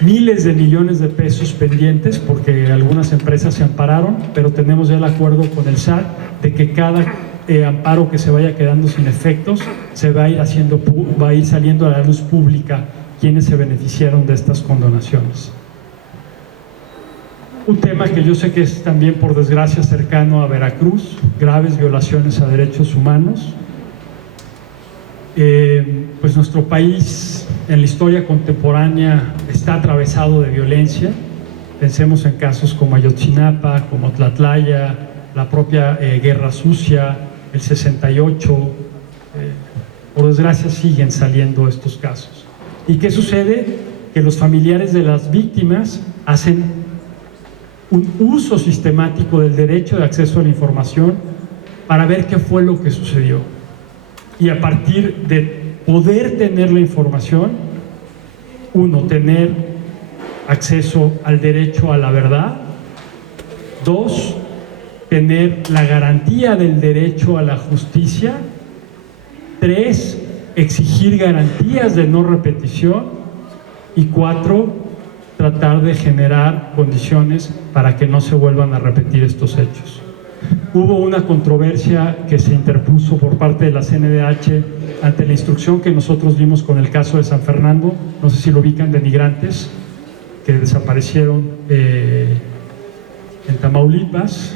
miles de millones de pesos pendientes porque algunas empresas se ampararon, pero tenemos ya el acuerdo con el SAT de que cada amparo que se vaya quedando sin efectos se va a ir saliendo a la luz pública quienes se beneficiaron de estas condonaciones. Un tema que yo sé que es también, por desgracia, cercano a Veracruz, graves violaciones a derechos humanos. Pues nuestro país en la historia contemporánea está atravesado de violencia. Pensemos en casos como Ayotzinapa, como Tlatlaya, la propia Guerra Sucia, el 68. Por desgracia siguen saliendo estos casos. ¿Y qué sucede? Que los familiares de las víctimas hacen un uso sistemático del derecho de acceso a la información para ver qué fue lo que sucedió. Y a partir de poder tener la información, uno, tener acceso al derecho a la verdad; dos, tener la garantía del derecho a la justicia; tres, exigir garantías de no repetición; y cuatro, tratar de generar condiciones para que no se vuelvan a repetir estos hechos. Hubo una controversia que se interpuso por parte de la CNDH ante la instrucción que nosotros dimos con el caso de San Fernando, no sé si lo ubican, de migrantes que desaparecieron en Tamaulipas,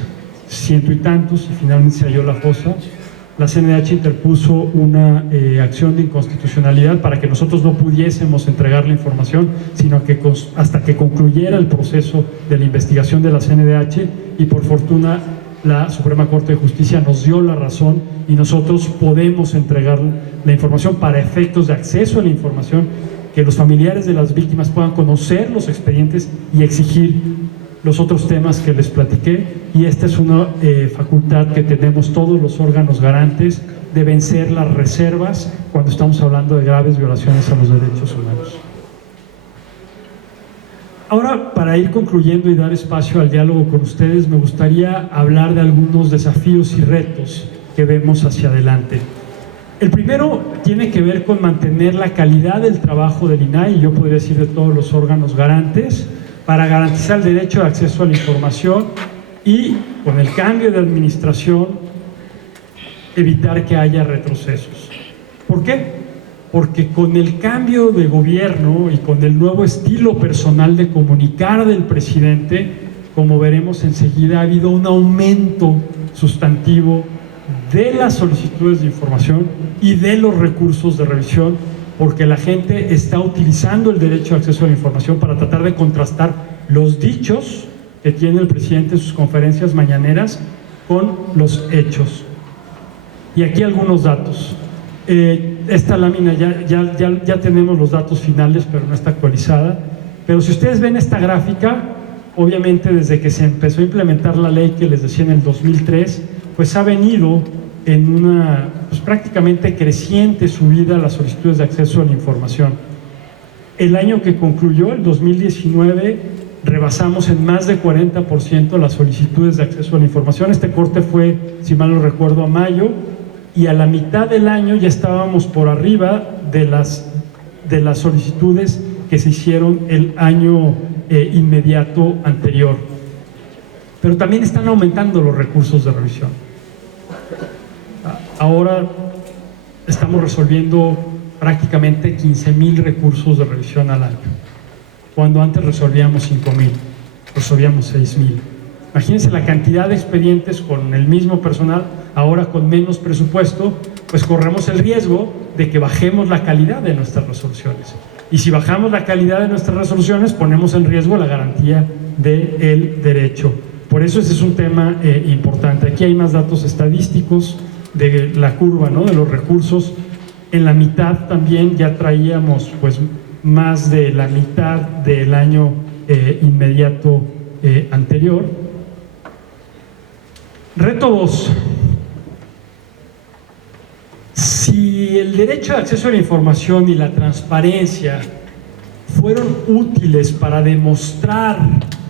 100 y tantos, y finalmente se halló la fosa. La CNDH interpuso una acción de inconstitucionalidad para que nosotros no pudiésemos entregar la información, sino que hasta que concluyera el proceso de la investigación de la CNDH, y por fortuna la Suprema Corte de Justicia nos dio la razón y nosotros podemos entregar la información para efectos de acceso a la información, que los familiares de las víctimas puedan conocer los expedientes y exigir los otros temas que les platiqué. Y esta es una facultad que tenemos todos los órganos garantes de vencer las reservas cuando estamos hablando de graves violaciones a los derechos humanos. Ahora, para ir concluyendo y dar espacio al diálogo con ustedes, me gustaría hablar de algunos desafíos y retos que vemos hacia adelante. El primero tiene que ver con mantener la calidad del trabajo del INAI, y yo podría decir de todos los órganos garantes, para garantizar el derecho de acceso a la información y, con el cambio de administración, evitar que haya retrocesos. ¿Por qué? Porque con el cambio de gobierno y con el nuevo estilo personal de comunicar del presidente, como veremos enseguida, ha habido un aumento sustantivo de las solicitudes de información y de los recursos de revisión, porque la gente está utilizando el derecho de acceso a la información para tratar de contrastar los dichos que tiene el presidente en sus conferencias mañaneras con los hechos. Y aquí algunos datos. Esta lámina ya tenemos los datos finales, pero no está actualizada. Pero si ustedes ven esta gráfica, obviamente desde que se empezó a implementar la ley que les decía en el 2003, pues ha venido en una prácticamente creciente subida a las solicitudes de acceso a la información. El año que concluyó, el 2019, rebasamos en más de 40% las solicitudes de acceso a la información. Este corte fue, si mal no recuerdo, a mayo, y a la mitad del año ya estábamos por arriba de las solicitudes que se hicieron el año inmediato anterior. Pero también están aumentando los recursos de revisión. ahora estamos resolviendo prácticamente 15,000 recursos de revisión al año, cuando antes resolvíamos 5,000, resolvíamos 6,000. Imagínense la cantidad de expedientes con el mismo personal, ahora con menos presupuesto, pues corremos el riesgo de que bajemos la calidad de nuestras resoluciones. Y si bajamos la calidad de nuestras resoluciones, ponemos en riesgo la garantía del derecho. Por eso ese es un tema importante. Aquí hay más datos estadísticos de la curva, ¿no?, de los recursos. En la mitad también ya traíamos pues más de la mitad del año inmediato anterior. Reto 2. Si el derecho de acceso a la información y la transparencia fueron útiles para demostrar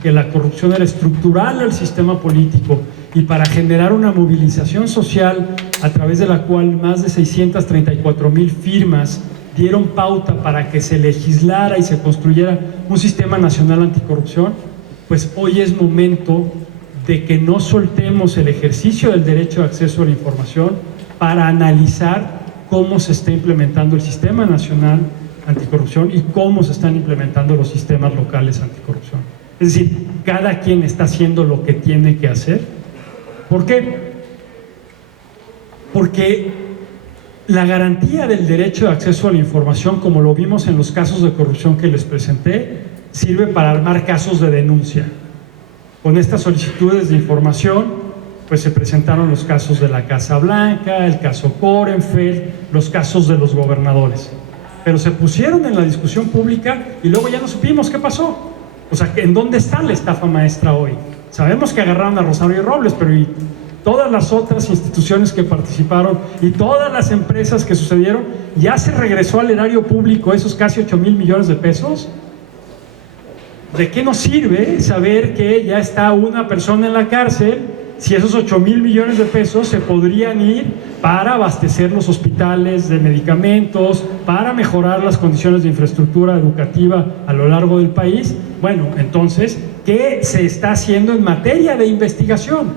que la corrupción era estructural al sistema político y para generar una movilización social a través de la cual más de 634,000 firmas dieron pauta para que se legislara y se construyera un sistema nacional anticorrupción, pues hoy es momento de que no soltemos el ejercicio del derecho de acceso a la información para analizar cómo se está implementando el sistema nacional anticorrupción y cómo se están implementando los sistemas locales anticorrupción. Es decir, cada quien está haciendo lo que tiene que hacer. ¿Por qué? Porque la garantía del derecho de acceso a la información, como lo vimos en los casos de corrupción que les presenté, sirve para armar casos de denuncia. Con estas solicitudes de información, pues se presentaron los casos de la Casa Blanca, el caso Korenfeld, los casos de los gobernadores. Pero se pusieron en la discusión pública y luego ya no supimos qué pasó. O sea, ¿en dónde está la estafa maestra hoy? Sabemos que agarraron a Rosario Robles, pero ¿y todas las otras instituciones que participaron y todas las empresas que sucedieron? ¿Ya se regresó al erario público esos casi 8,000 millones de pesos? ¿De qué nos sirve saber que ya está una persona en la cárcel si esos 8,000 millones de pesos se podrían ir para abastecer los hospitales de medicamentos, para mejorar las condiciones de infraestructura educativa a lo largo del país? Bueno, entonces, ¿qué se está haciendo en materia de investigación?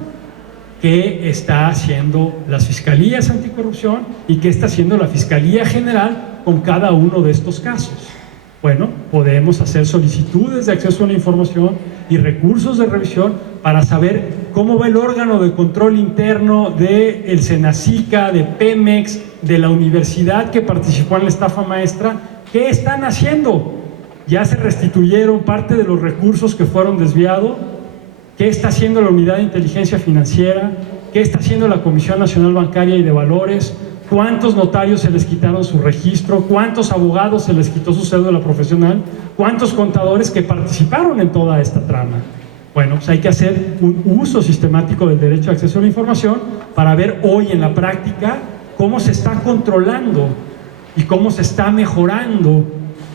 ¿Qué está haciendo las fiscalías anticorrupción y qué está haciendo la Fiscalía General con cada uno de estos casos? Bueno, podemos hacer solicitudes de acceso a la información y recursos de revisión para saber cómo va el órgano de control interno del Senacica, de Pemex, de la universidad que participó en la estafa maestra. ¿Qué están haciendo? ¿Ya se restituyeron parte de los recursos que fueron desviados? ¿Qué está haciendo la Unidad de Inteligencia Financiera? ¿Qué está haciendo la Comisión Nacional Bancaria y de Valores? ¿Cuántos notarios se les quitaron su registro? ¿Cuántos abogados se les quitó su cédula profesional? ¿Cuántos contadores que participaron en toda esta trama? Bueno, pues hay que hacer un uso sistemático del derecho de acceso a la información para ver hoy en la práctica cómo se está controlando y cómo se está mejorando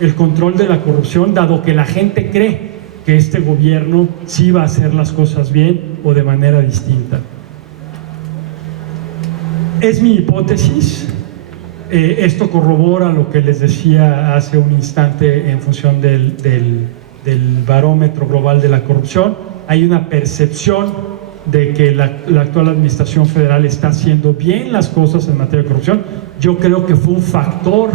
el control de la corrupción, dado que la gente cree que este gobierno sí va a hacer las cosas bien o de manera distinta. Es mi hipótesis, esto corrobora lo que les decía hace un instante en función del barómetro global de la corrupción. Hay una percepción de que la actual administración federal está haciendo bien las cosas en materia de corrupción. Yo creo que fue un factor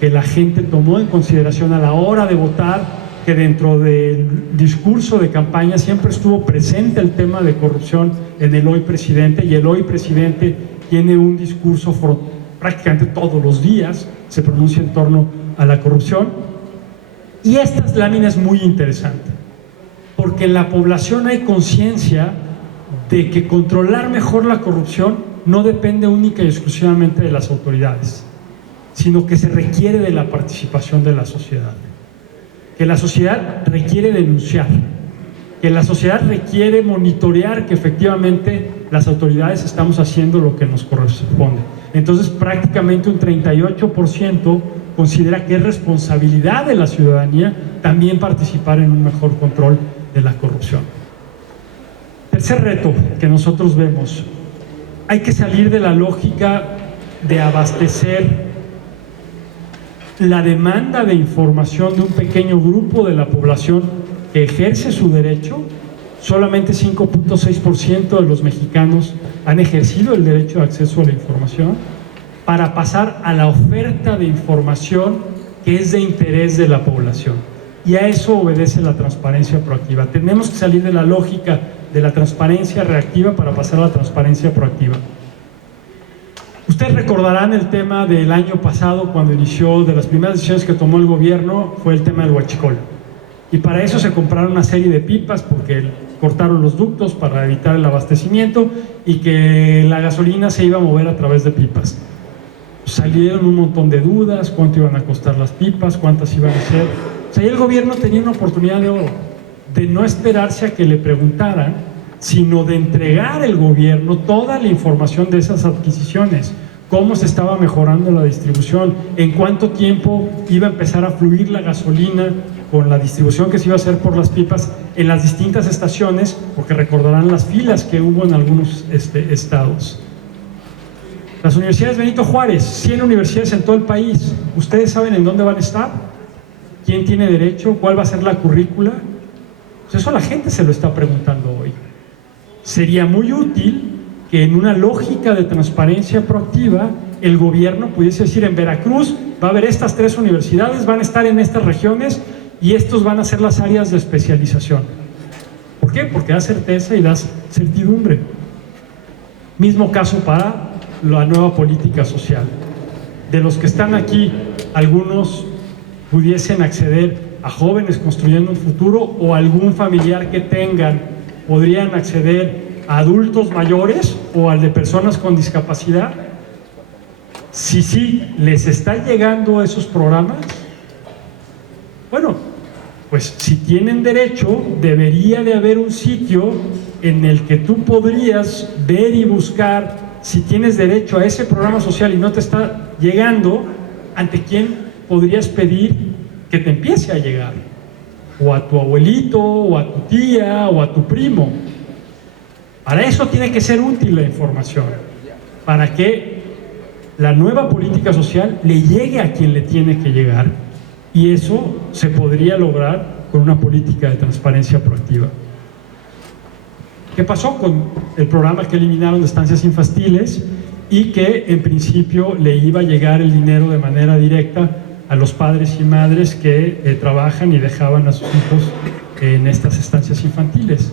que la gente tomó en consideración a la hora de votar, que dentro del discurso de campaña siempre estuvo presente el tema de corrupción en el hoy presidente, y el hoy presidente tiene un discurso prácticamente todos los días, se pronuncia en torno a la corrupción. Y esta lámina es muy interesante, porque en la población hay conciencia de que controlar mejor la corrupción no depende única y exclusivamente de las autoridades, sino que se requiere de la participación de la sociedad, que la sociedad requiere denunciar, que la sociedad requiere monitorear que efectivamente las autoridades estamos haciendo lo que nos corresponde. Entonces, prácticamente un 38% considera que es responsabilidad de la ciudadanía también participar en un mejor control de la corrupción. Tercer reto que nosotros vemos: hay que salir de la lógica de abastecer la demanda de información de un pequeño grupo de la población que ejerce su derecho solamente 5.6% de los mexicanos han ejercido el derecho de acceso a la información, para pasar a la oferta de información que es de interés de la población. Y a eso obedece la transparencia proactiva. Tenemos que salir de la lógica de la transparencia reactiva para pasar a la transparencia proactiva. Ustedes recordarán el tema del año pasado, cuando inició, de las primeras decisiones que tomó el gobierno, fue el tema del huachicol. Y para eso se compraron una serie de pipas, porque cortaron los ductos para evitar el abastecimiento y que la gasolina se iba a mover a través de pipas. Salieron un montón de dudas: cuánto iban a costar las pipas, cuántas iban a ser. O sea, y el gobierno tenía una oportunidad de oro, de no esperarse a que le preguntaran, sino de entregar el gobierno toda la información de esas adquisiciones, cómo se estaba mejorando la distribución, en cuánto tiempo iba a empezar a fluir la gasolina con la distribución que se iba a hacer por las pipas en las distintas estaciones, porque recordarán las filas que hubo en algunos estados. Las universidades Benito Juárez, 100 universidades en todo el país, ¿ustedes saben en dónde van a estar? ¿Quién tiene derecho? ¿Cuál va a ser la currícula? Pues eso la gente se lo está preguntando hoy. Sería muy útil que en una lógica de transparencia proactiva el gobierno pudiese decir: en Veracruz va a haber estas 3 universidades, van a estar en estas regiones y estos van a ser las áreas de especialización. ¿Por qué? Porque da certeza y da certidumbre. Mismo caso para la nueva política social. De los que están aquí, algunos pudiesen acceder a Jóvenes Construyendo un Futuro, o algún familiar que tengan podrían acceder a adultos mayores o al de personas con discapacidad. Si sí les está llegando esos programas, bueno, pues si tienen derecho, debería de haber un sitio en el que tú podrías ver y buscar si tienes derecho a ese programa social y no te está llegando, ante quién podrías pedir que te empiece a llegar, o a tu abuelito, o a tu tía, o a tu primo. Para eso tiene que ser útil la información, para que la nueva política social le llegue a quien le tiene que llegar, y eso se podría lograr con una política de transparencia proactiva. ¿Qué pasó con el programa que eliminaron de estancias infantiles y que en principio le iba a llegar el dinero de manera directa a los padres y madres que trabajan y dejaban a sus hijos en estas estancias infantiles?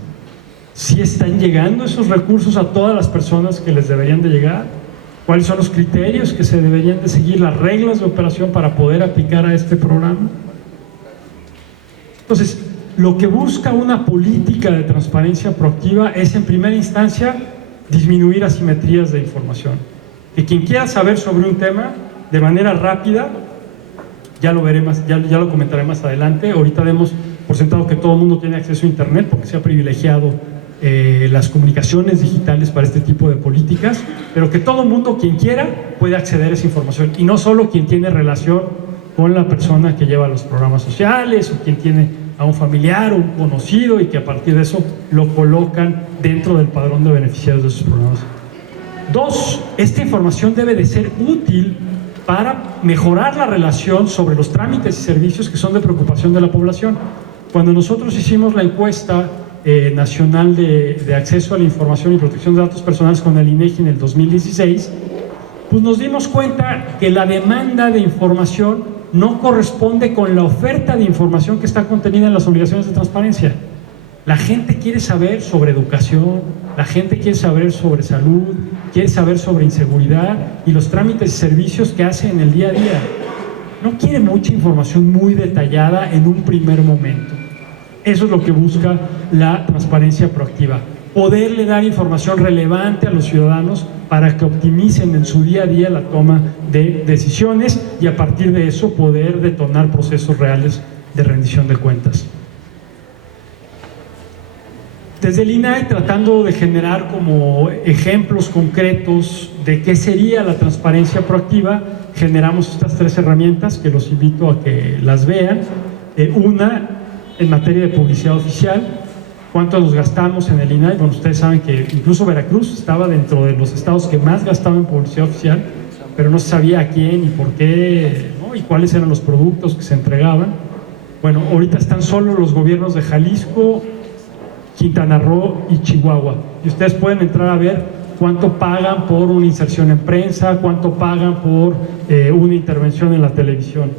¿Sí están llegando esos recursos a todas las personas que les deberían de llegar? ¿Cuáles son los criterios que se deberían de seguir, las reglas de operación para poder aplicar a este programa? Entonces, lo que busca una política de transparencia proactiva es, en primera instancia, disminuir asimetrías de información. Que quien quiera saber sobre un tema de manera rápida, ya lo veremos, ya lo comentaré más adelante. Ahorita demos por sentado que todo el mundo tiene acceso a Internet porque se ha privilegiado las comunicaciones digitales para este tipo de políticas, pero que todo el mundo, quien quiera, puede acceder a esa información, y no solo quien tiene relación con la persona que lleva los programas sociales, o quien tiene a un familiar o un conocido y que a partir de eso lo colocan dentro del padrón de beneficiarios de esos programas. 2, esta información debe de ser útil para mejorar la relación sobre los trámites y servicios que son de preocupación de la población. Cuando nosotros hicimos la encuesta nacional de acceso a la información y protección de datos personales con el INEGI en el 2016, pues nos dimos cuenta que la demanda de información no corresponde con la oferta de información que está contenida en las obligaciones de transparencia. La gente quiere saber sobre educación, la gente quiere saber sobre salud, quiere saber sobre inseguridad y los trámites y servicios que hace en el día a día. No quiere mucha información muy detallada en un primer momento. Eso es lo que busca la transparencia proactiva. Poderle dar información relevante a los ciudadanos para que optimicen en su día a día la toma de decisiones y a partir de eso poder detonar procesos reales de rendición de cuentas. Desde el INAI, tratando de generar como ejemplos concretos de qué sería la transparencia proactiva, generamos estas 3 herramientas que los invito a que las vean. Una, en materia de publicidad oficial. ¿Cuánto nos gastamos en el INAI? Bueno, ustedes saben que incluso Veracruz estaba dentro de los estados que más gastaban en publicidad oficial, pero no se sabía a quién y por qué, ¿no? Y cuáles eran los productos que se entregaban. Bueno, ahorita están solo los gobiernos de Jalisco, Quintana Roo y Chihuahua. Y ustedes pueden entrar a ver cuánto pagan por una inserción en prensa, cuánto pagan por una intervención en la televisión.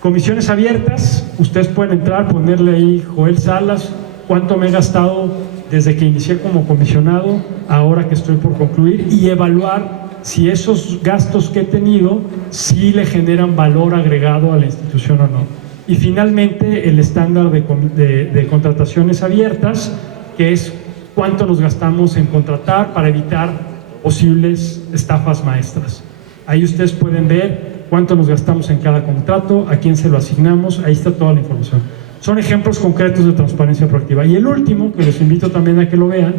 Comisiones abiertas, ustedes pueden entrar, ponerle ahí Joel Salas, cuánto me he gastado desde que inicié como comisionado, ahora que estoy por concluir, y evaluar si esos gastos que he tenido, sí le generan valor agregado a la institución o no. Y finalmente el estándar de contrataciones abiertas, que es cuánto nos gastamos en contratar para evitar posibles estafas maestras. Ahí ustedes pueden ver cuánto nos gastamos en cada contrato, a quién se lo asignamos, ahí está toda la información. Son ejemplos concretos de transparencia proactiva. Y el último, que los invito también a que lo vean,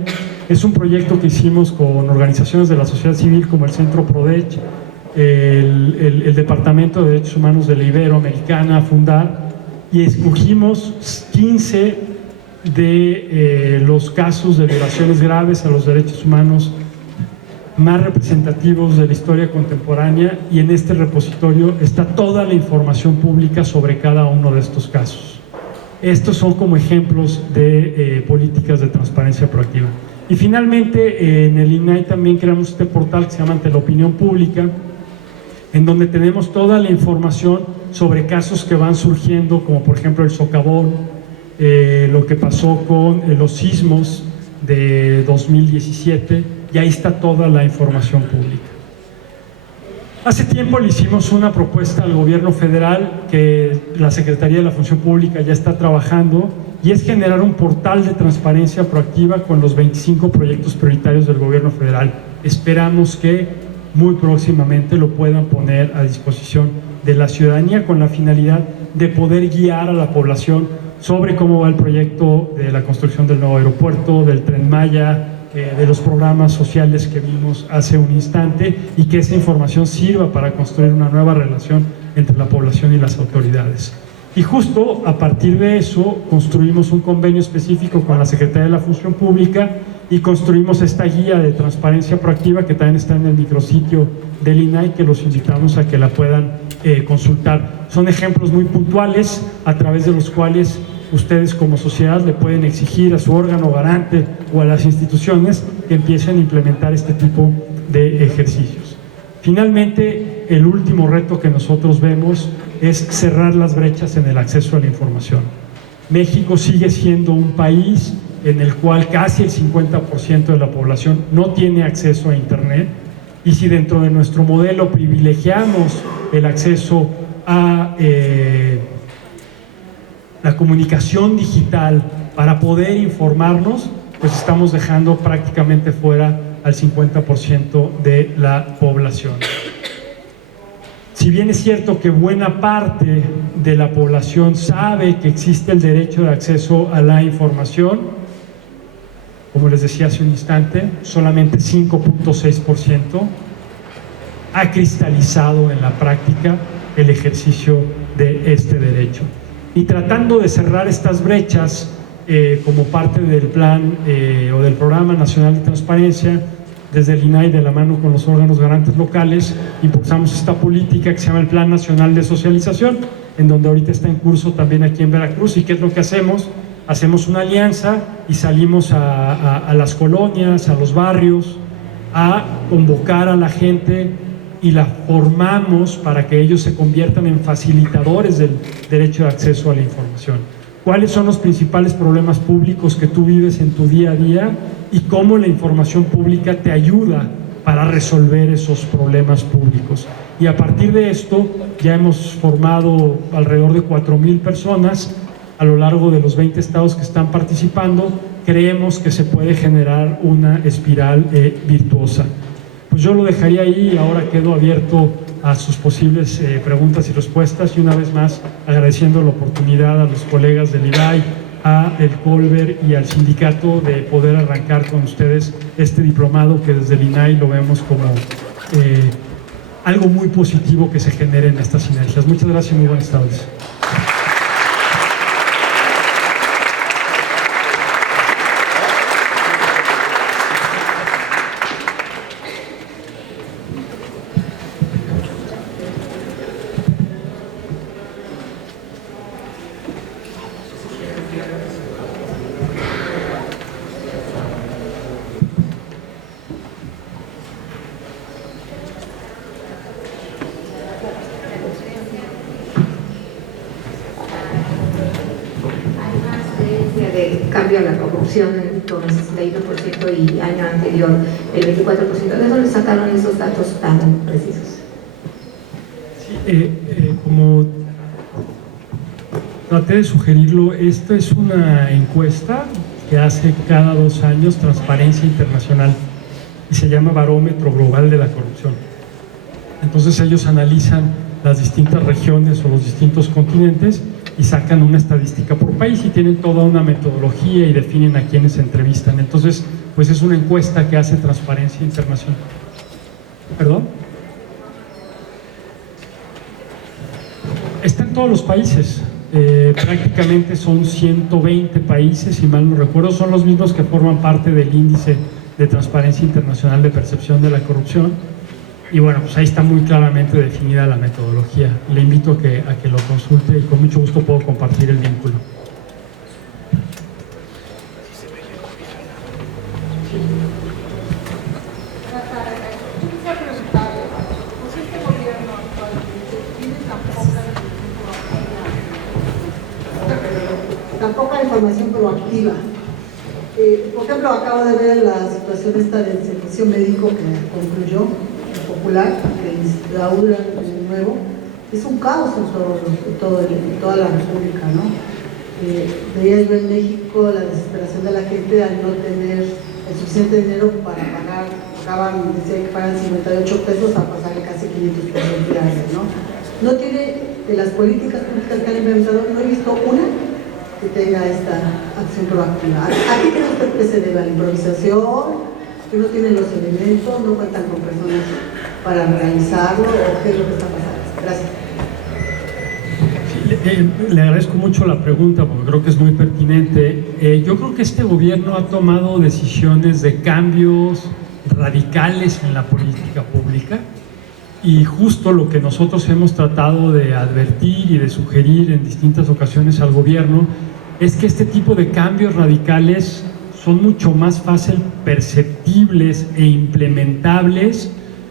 es un proyecto que hicimos con organizaciones de la sociedad civil como el Centro Prodech, el Departamento de Derechos Humanos de la Iberoamericana, Fundar, y escogimos 15 de los casos de violaciones graves a los derechos humanos más representativos de la historia contemporánea, y en este repositorio está toda la información pública sobre cada uno de estos casos. Estos son como ejemplos de políticas de transparencia proactiva. Y finalmente, en el INAI también creamos este portal que se llama Ante la Opinión Pública, en donde tenemos toda la información sobre casos que van surgiendo, como por ejemplo el socavón, lo que pasó con los sismos de 2017, y ahí está toda la información pública. Hace tiempo le hicimos una propuesta al gobierno federal que la Secretaría de la Función Pública ya está trabajando, y es generar un portal de transparencia proactiva con los 25 proyectos prioritarios del gobierno federal. Esperamos que muy próximamente lo puedan poner a disposición de la ciudadanía con la finalidad de poder guiar a la población sobre cómo va el proyecto de la construcción del nuevo aeropuerto, del Tren Maya, de los programas sociales que vimos hace un instante, y que esa información sirva para construir una nueva relación entre la población y las autoridades. Y justo a partir de eso construimos un convenio específico con la Secretaría de la Función Pública y construimos esta guía de transparencia proactiva que también está en el micrositio del INAI, que los invitamos a que la puedan consultar. Son ejemplos muy puntuales a través de los cuales ustedes como sociedad le pueden exigir a su órgano garante o a las instituciones que empiecen a implementar este tipo de ejercicios. Finalmente, el último reto que nosotros vemos es cerrar las brechas en el acceso a la información. México sigue siendo un país en el cual casi el 50% de la población no tiene acceso a Internet, y si dentro de nuestro modelo privilegiamos el acceso a la comunicación digital para poder informarnos, pues estamos dejando prácticamente fuera al 50% de la población. Si bien es cierto que buena parte de la población sabe que existe el derecho de acceso a la información, como les decía hace un instante, solamente 5.6% ha cristalizado en la práctica el ejercicio de este derecho. Y tratando de cerrar estas brechas, como parte del plan o del Programa Nacional de Transparencia, desde el INAI, de la mano con los órganos garantes locales, impulsamos esta política que se llama el Plan Nacional de Socialización, en donde ahorita está en curso también aquí en Veracruz. ¿Y qué es lo que hacemos? Hacemos una alianza y salimos a las colonias, a los barrios, a convocar a la gente y la formamos para que ellos se conviertan en facilitadores del derecho de acceso a la información. ¿Cuáles son los principales problemas públicos que tú vives en tu día a día y cómo la información pública te ayuda para resolver esos problemas públicos? Y a partir de esto ya hemos formado alrededor de 4,000 personas a lo largo de los 20 estados que están participando. Creemos que se puede generar una espiral virtuosa. Pues yo lo dejaría ahí y ahora quedo abierto a sus posibles preguntas y respuestas, y una vez más agradeciendo la oportunidad a los colegas del IBAI, a el Colver y al sindicato de poder arrancar con ustedes este diplomado que desde el INAI lo vemos como algo muy positivo que se genere en estas sinergias. Muchas gracias y muy buenas tardes. cambio a la corrupción con el 61% y año anterior el 24%. ¿De dónde sacaron esos datos tan precisos? Sí, como traté de sugerirlo, esto es una encuesta que hace cada 2 años Transparencia Internacional y se llama Barómetro Global de la Corrupción. Entonces ellos analizan las distintas regiones o los distintos continentes y sacan una estadística por país y tienen toda una metodología y definen a quienes se entrevistan. Entonces, pues es una encuesta que hace Transparencia Internacional. ¿Perdón? Está en todos los países. Prácticamente son 120 países, si mal no recuerdo, son los mismos que forman parte del índice de Transparencia Internacional de Percepción de la Corrupción. Y bueno, pues ahí está muy claramente definida la metodología. Le invito a que lo consulte y con mucho gusto puedo compartir el vínculo. Tan poca información proactiva. Por ejemplo, acabo de ver la situación esta del servicio médico que concluyó, el popular, que instaura el nuevo. Es un caos en toda la República, ¿no? Veía yo en México la desesperación de la gente al no tener el suficiente dinero para pagar, decía que pagan 58 pesos a pasarle casi 500 pesos diarios, ¿no? No tiene, de las políticas públicas que han implementado, no he visto una que tenga esta acción proactiva. ¿A qué cree usted que se debe? ¿A la improvisación? ¿Que no tienen los elementos? ¿No cuentan con personas para realizarlo? ¿O qué es lo que está pasando? Gracias. Le agradezco mucho la pregunta porque creo que es muy pertinente. Yo creo que este gobierno ha tomado decisiones de cambios radicales en la política pública y justo lo que nosotros hemos tratado de advertir y de sugerir en distintas ocasiones al gobierno es que este tipo de cambios radicales son mucho más fácil perceptibles e implementables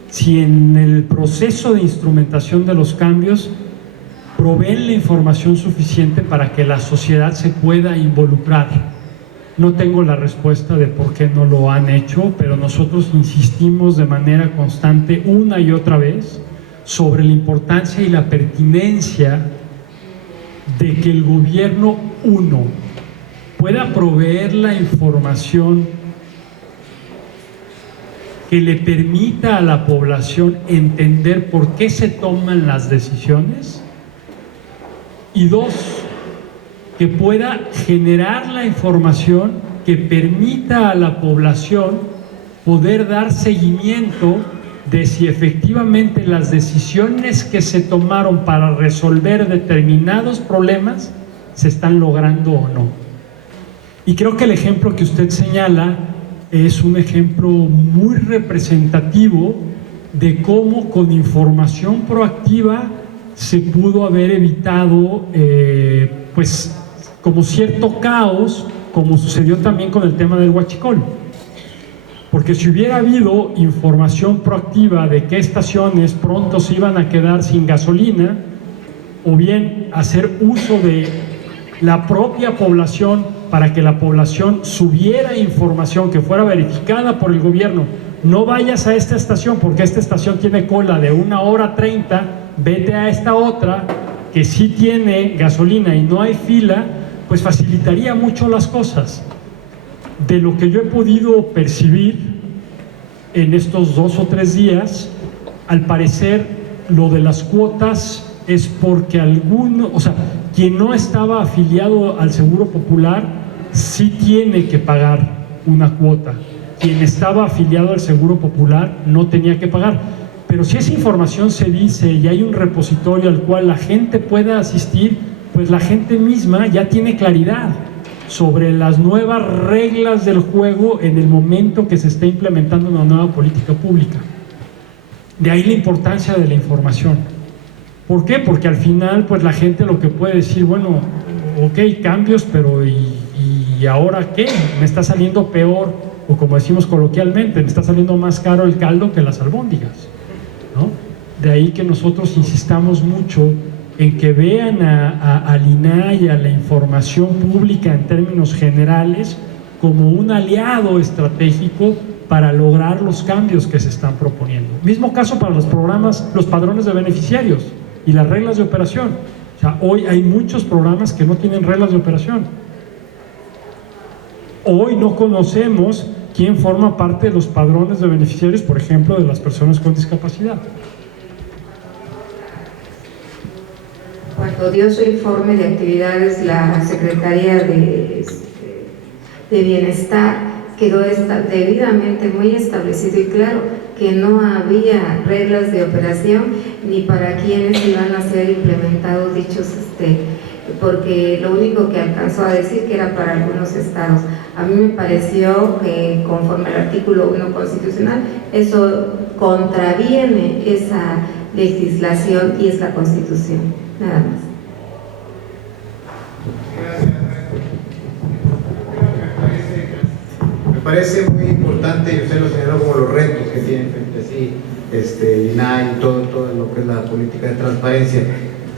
si en el proceso de instrumentación de los cambios proveen la información suficiente para que la sociedad se pueda involucrar. No tengo la respuesta de por qué no lo han hecho, pero nosotros insistimos de manera constante una y otra vez sobre la importancia y la pertinencia de que el gobierno, uno, pueda proveer la información que le permita a la población entender por qué se toman las decisiones, y dos, que pueda generar la información que permita a la población poder dar seguimiento de si efectivamente las decisiones que se tomaron para resolver determinados problemas se están logrando o no. Y creo que el ejemplo que usted señala es un ejemplo muy representativo de cómo con información proactiva se pudo haber evitado pues como cierto caos, como sucedió también con el tema del huachicol. Porque si hubiera habido información proactiva de qué estaciones pronto se iban a quedar sin gasolina, o bien hacer uso de la propia población para que la población subiera información que fuera verificada por el gobierno, no vayas a esta estación porque esta estación tiene cola de 1 hora 30, vete a esta otra que sí tiene gasolina y no hay fila, pues facilitaría mucho las cosas. De lo que yo he podido percibir en estos 2 o 3 días, al parecer lo de las cuotas es porque quien no estaba afiliado al Seguro Popular sí tiene que pagar una cuota. Quien estaba afiliado al Seguro Popular no tenía que pagar. Pero si esa información se dice y hay un repositorio al cual la gente pueda asistir, pues la gente misma ya tiene claridad sobre las nuevas reglas del juego en el momento que se está implementando una nueva política pública. De ahí la importancia de la información. ¿Por qué? Porque al final pues la gente lo que puede decir, bueno, ok, cambios, pero ¿y ahora qué? Me está saliendo peor, o como decimos coloquialmente, me está saliendo más caro el caldo que las albóndigas, ¿no? De ahí que nosotros insistamos mucho en que vean al INAI, a la información pública en términos generales, como un aliado estratégico para lograr los cambios que se están proponiendo. Mismo caso para los programas, los padrones de beneficiarios y las reglas de operación. O sea, hoy hay muchos programas que no tienen reglas de operación. Hoy no conocemos quién forma parte de los padrones de beneficiarios, por ejemplo, de las personas con discapacidad. Cuando dio su informe de actividades, la Secretaría de Bienestar quedó debidamente muy establecido y claro que no había reglas de operación ni para quienes iban a ser implementados dichos, porque lo único que alcanzó a decir que era para algunos estados. A mí me pareció que conforme al artículo 1 constitucional, eso contraviene esa legislación y es la Constitución, nada más. Me parece muy importante, y usted lo señaló, como los retos que tienen frente a sí INAI y todo lo que es la política de transparencia,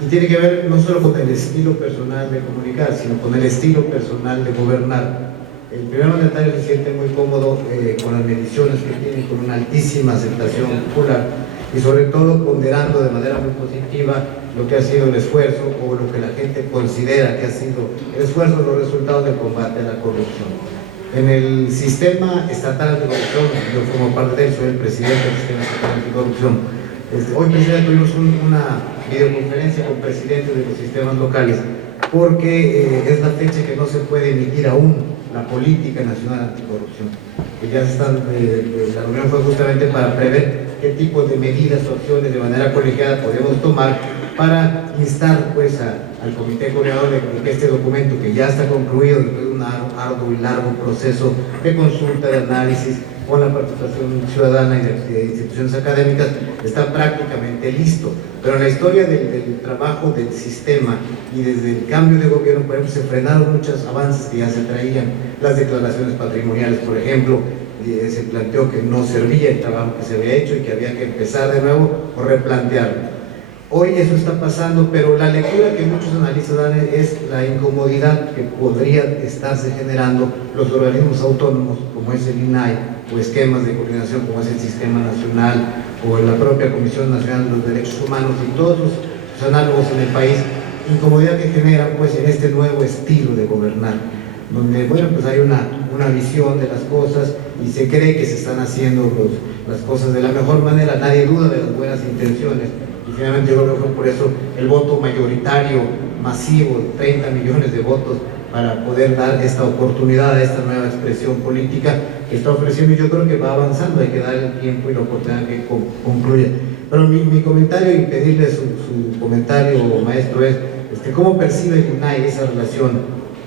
y tiene que ver no solo con el estilo personal de comunicar, sino con el estilo personal de gobernar. El primer mandatario se siente muy cómodo con las mediciones que tiene, con una altísima aceptación popular y sobre todo ponderando de manera muy positiva lo que ha sido el esfuerzo o lo que la gente considera que ha sido el esfuerzo, los resultados del combate a la corrupción. En el sistema estatal de corrupción, yo formo parte de él, soy el presidente del sistema estatal de corrupción. Hoy precisamente tuvimos una videoconferencia con presidentes de los sistemas locales porque es la fecha que no se puede emitir aún la política nacional anticorrupción. Que ya se están, la reunión fue justamente para prever qué tipo de medidas o acciones de manera colegiada podemos tomar para instar pues al comité coordinador de que este documento, que ya está concluido después de un arduo y largo proceso de consulta, de análisis con la participación ciudadana y de instituciones académicas, está prácticamente listo. Pero en la historia del trabajo del sistema y desde el cambio de gobierno, por ejemplo, se frenaron muchos avances que ya se traían, las declaraciones patrimoniales, por ejemplo, se planteó que no servía el trabajo que se había hecho y que había que empezar de nuevo o replantearlo. Hoy eso está pasando, pero la lectura que muchos analistas dan es la incomodidad que podría estarse generando los organismos autónomos, como es el INAI, o esquemas de coordinación, como es el Sistema Nacional, o la propia Comisión Nacional de los Derechos Humanos, y todos sus análogos en el país, incomodidad que genera pues en este nuevo estilo de gobernar, donde bueno, pues hay una visión de las cosas y se cree que se están haciendo las cosas de la mejor manera, nadie duda de las buenas intenciones. Y finalmente yo creo que fue por eso el voto mayoritario, masivo, 30 millones de votos, para poder dar esta oportunidad a esta nueva expresión política que está ofreciendo, y yo creo que va avanzando, hay que dar el tiempo y la oportunidad que concluya. Pero mi comentario, y pedirle su comentario, maestro, es ¿cómo percibe el INAI esa relación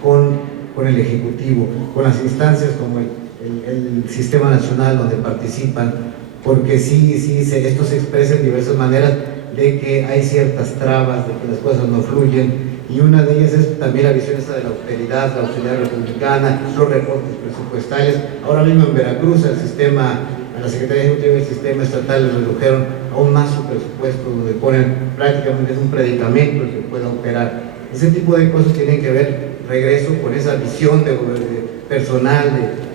con el Ejecutivo, con las instancias como el Sistema Nacional donde participan? Porque sí, esto se expresa en diversas maneras, de que hay ciertas trabas, de que las cosas no fluyen, y una de ellas es también la visión esta de la austeridad republicana, los recortes presupuestales. Ahora mismo en Veracruz a la Secretaría Ejecutiva del Sistema Estatal le redujeron aún más su presupuesto, donde ponen prácticamente es un predicamento el que pueda operar. Ese tipo de cosas tienen que ver, regreso, con esa visión de personal,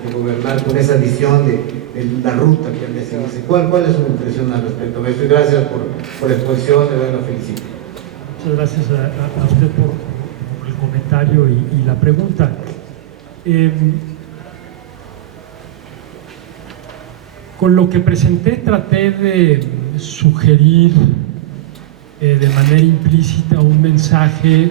de gobernar, con esa visión de la ruta que han de seguirse. ¿Cuál es su impresión al respecto? Maestro, y gracias por la exposición, de verdad lo felicito. Muchas gracias a usted por el comentario y la pregunta. Con lo que presenté traté de sugerir de manera implícita un mensaje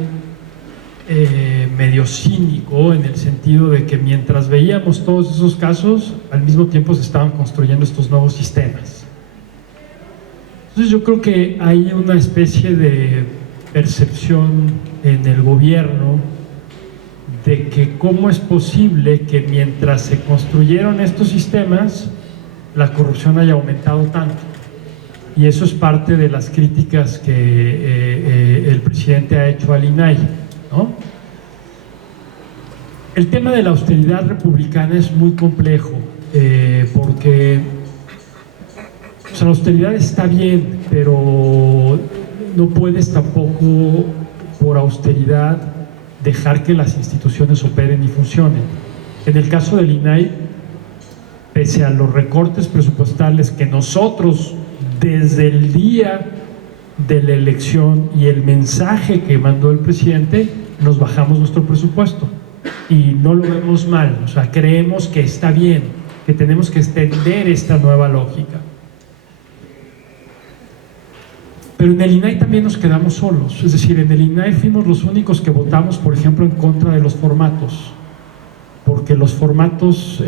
medio cínico, en el sentido de que mientras veíamos todos esos casos, al mismo tiempo se estaban construyendo estos nuevos sistemas. Entonces yo creo que hay una especie de percepción en el gobierno de que cómo es posible que mientras se construyeron estos sistemas la corrupción haya aumentado tanto, y eso es parte de las críticas que el presidente ha hecho al INAI, ¿no? El tema de la austeridad republicana es muy complejo, porque la austeridad está bien, pero no puedes tampoco, por austeridad, dejar que las instituciones operen y funcionen. En el caso del INAI, pese a los recortes presupuestales que nosotros, desde el día de la elección y el mensaje que mandó el presidente, nos bajamos nuestro presupuesto. Y no lo vemos mal, o sea, creemos que está bien, que tenemos que extender esta nueva lógica. Pero en el INAI también nos quedamos solos, es decir, en el INAI fuimos los únicos que votamos, por ejemplo, en contra de los formatos, porque los formatos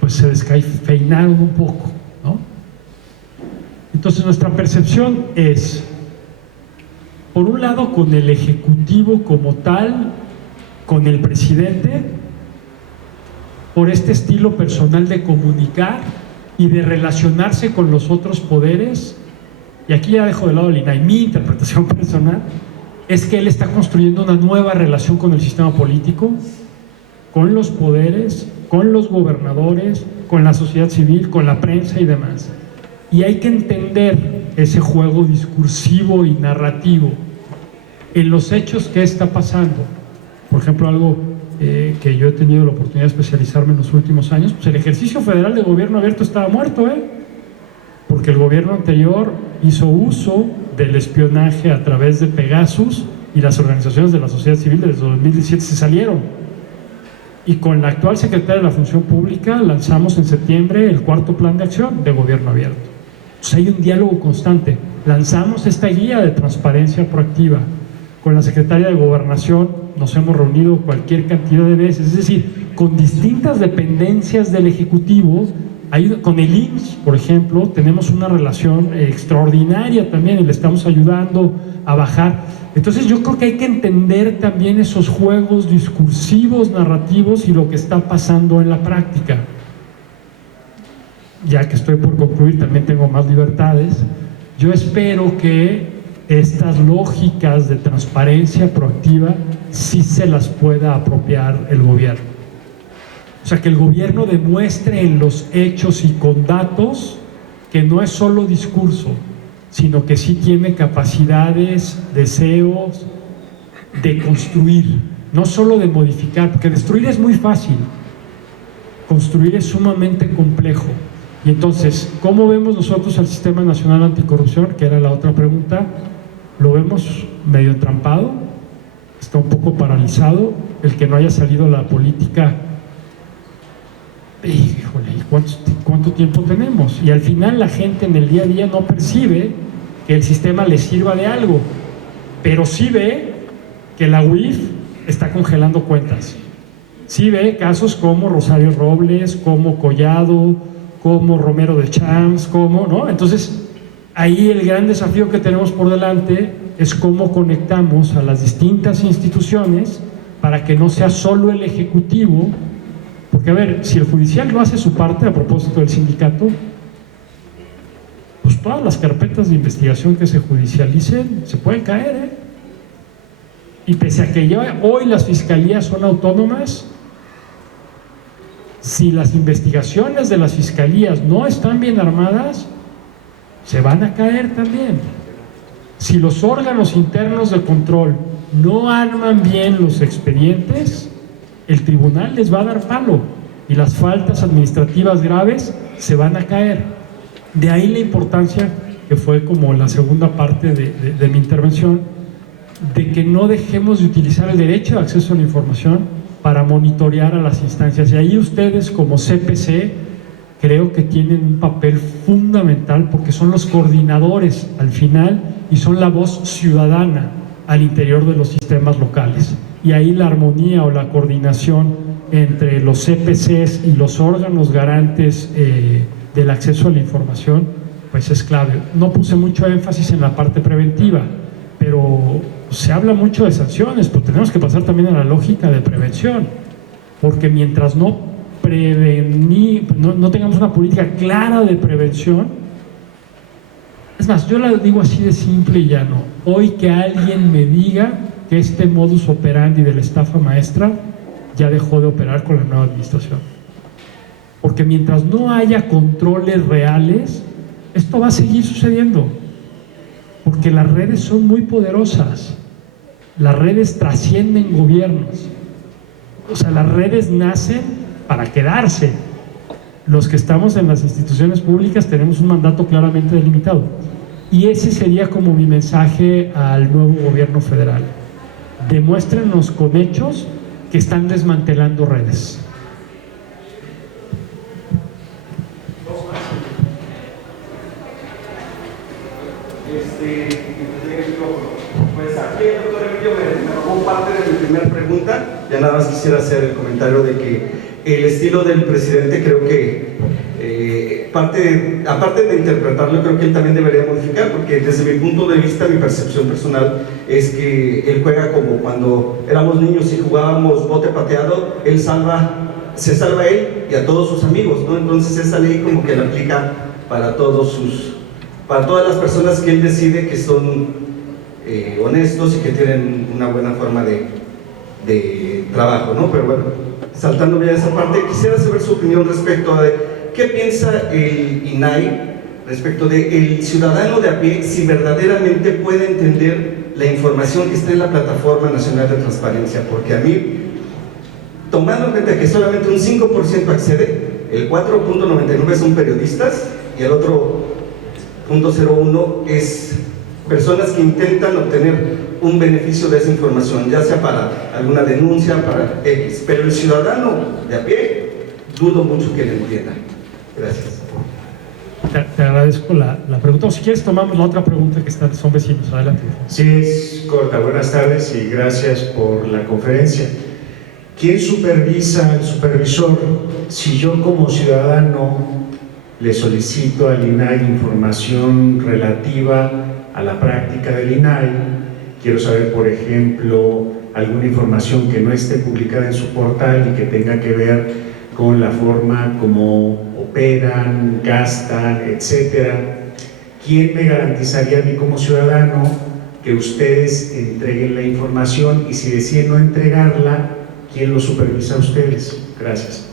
pues se descafeinaron un poco, ¿no? Entonces nuestra percepción es, por un lado, con el Ejecutivo como tal, con el presidente, por este estilo personal de comunicar y de relacionarse con los otros poderes. Y aquí ya dejo de lado el INAI, mi interpretación personal es que él está construyendo una nueva relación con el sistema político, con los poderes, con los gobernadores, con la sociedad civil, con la prensa y demás. Y hay que entender ese juego discursivo y narrativo en los hechos que está pasando. Por ejemplo, algo que yo he tenido la oportunidad de especializarme en los últimos años, pues el ejercicio federal de gobierno abierto estaba muerto, porque el gobierno anterior hizo uso del espionaje a través de Pegasus y las organizaciones de la sociedad civil desde 2017 se salieron. Y con la actual secretaria de la Función Pública lanzamos en septiembre el 4º plan de acción de gobierno abierto. Entonces hay un diálogo constante. Lanzamos esta guía de transparencia proactiva. Con la secretaria de Gobernación nos hemos reunido cualquier cantidad de veces, es decir, con distintas dependencias del Ejecutivo. Con el IMSS, por ejemplo, tenemos una relación extraordinaria también y le estamos ayudando a bajar. Entonces yo creo que hay que entender también esos juegos discursivos, narrativos y lo que está pasando en la práctica. Ya que estoy por concluir, también tengo más libertades. Yo espero que estas lógicas de transparencia proactiva sí se las pueda apropiar el gobierno. O sea, que el gobierno demuestre en los hechos y con datos que no es solo discurso, sino que sí tiene capacidades, deseos de construir, no solo de modificar, porque destruir es muy fácil, construir es sumamente complejo. Y entonces, ¿cómo vemos nosotros al Sistema Nacional Anticorrupción? Que era la otra pregunta. Lo vemos medio entrampado, está un poco paralizado, el que no haya salido la política. Híjole, ¿cuánto tiempo tenemos? Y al final la gente en el día a día no percibe que el sistema le sirva de algo, pero sí ve que la UIF está congelando cuentas. Sí ve casos como Rosario Robles, como Collado, como Romero de Champs, como, ¿no? Entonces, ahí el gran desafío que tenemos por delante es cómo conectamos a las distintas instituciones para que no sea solo el Ejecutivo. Porque, a ver, si el judicial no hace su parte, a propósito del sindicato, pues todas las carpetas de investigación que se judicialicen se pueden caer, Y pese a que ya hoy las fiscalías son autónomas, si las investigaciones de las fiscalías no están bien armadas, se van a caer también. Si los órganos internos de control no arman bien los expedientes, el tribunal les va a dar palo y las faltas administrativas graves se van a caer. De ahí la importancia, que fue como la segunda parte de mi intervención, de que no dejemos de utilizar el derecho de acceso a la información para monitorear a las instancias. Y ahí ustedes como CPC creo que tienen un papel fundamental, porque son los coordinadores al final y son la voz ciudadana al interior de los sistemas locales. Y ahí la armonía o la coordinación entre los CPCs y los órganos garantes del acceso a la información, pues es clave. No puse mucho énfasis en la parte preventiva, pero se habla mucho de sanciones, pero tenemos que pasar también a la lógica de prevención, porque mientras no tengamos una política clara de prevención. Es más, yo la digo así de simple y llano: hoy que alguien me diga que este modus operandi de la estafa maestra ya dejó de operar con la nueva administración, porque mientras no haya controles reales, esto va a seguir sucediendo. porque las redes son muy poderosas, las redes trascienden gobiernos, o sea, las redes nacen para quedarse. Los que estamos en las instituciones públicas tenemos un mandato claramente delimitado, y ese sería como mi mensaje al nuevo gobierno federal: demuéstrenos con hechos que están desmantelando redes. Pues aquí el doctor Emilio me robó parte de mi primera pregunta. Ya nada más quisiera hacer el comentario de que el estilo del presidente, creo que aparte de interpretarlo, creo que él también debería modificar, porque desde mi punto de vista, mi percepción personal es que él juega como cuando éramos niños y jugábamos bote pateado. Él se salva a él y a todos sus amigos, ¿no? Entonces esa ley como que la aplica para todas las personas que él decide que son honestos y que tienen una buena forma de trabajo, ¿no? Pero bueno, saltándome a esa parte, quisiera saber su opinión respecto a qué piensa el INAI respecto de el ciudadano de a pie, si verdaderamente puede entender la información que está en la Plataforma Nacional de Transparencia, porque a mí, tomando en cuenta que solamente un 5% accede, el 4.99 son periodistas y el otro 0.01 es personas que intentan obtener un beneficio de esa información, ya sea para alguna denuncia, para X, pero el ciudadano de a pie, dudo mucho que le entienda. Gracias. Te agradezco la pregunta. O si quieres tomamos la otra pregunta, que son vecinos. Adelante. Sí, es corta. Buenas tardes y gracias por la conferencia. ¿Quién supervisa, el supervisor, si yo como ciudadano le solicito al INAI información relativa a la práctica del INAI? Quiero saber, por ejemplo, alguna información que no esté publicada en su portal y que tenga que ver con la forma como operan, gastan, etcétera. ¿Quién me garantizaría a mí como ciudadano que ustedes entreguen la información? Y si deciden no entregarla, ¿quién lo supervisa a ustedes? Gracias.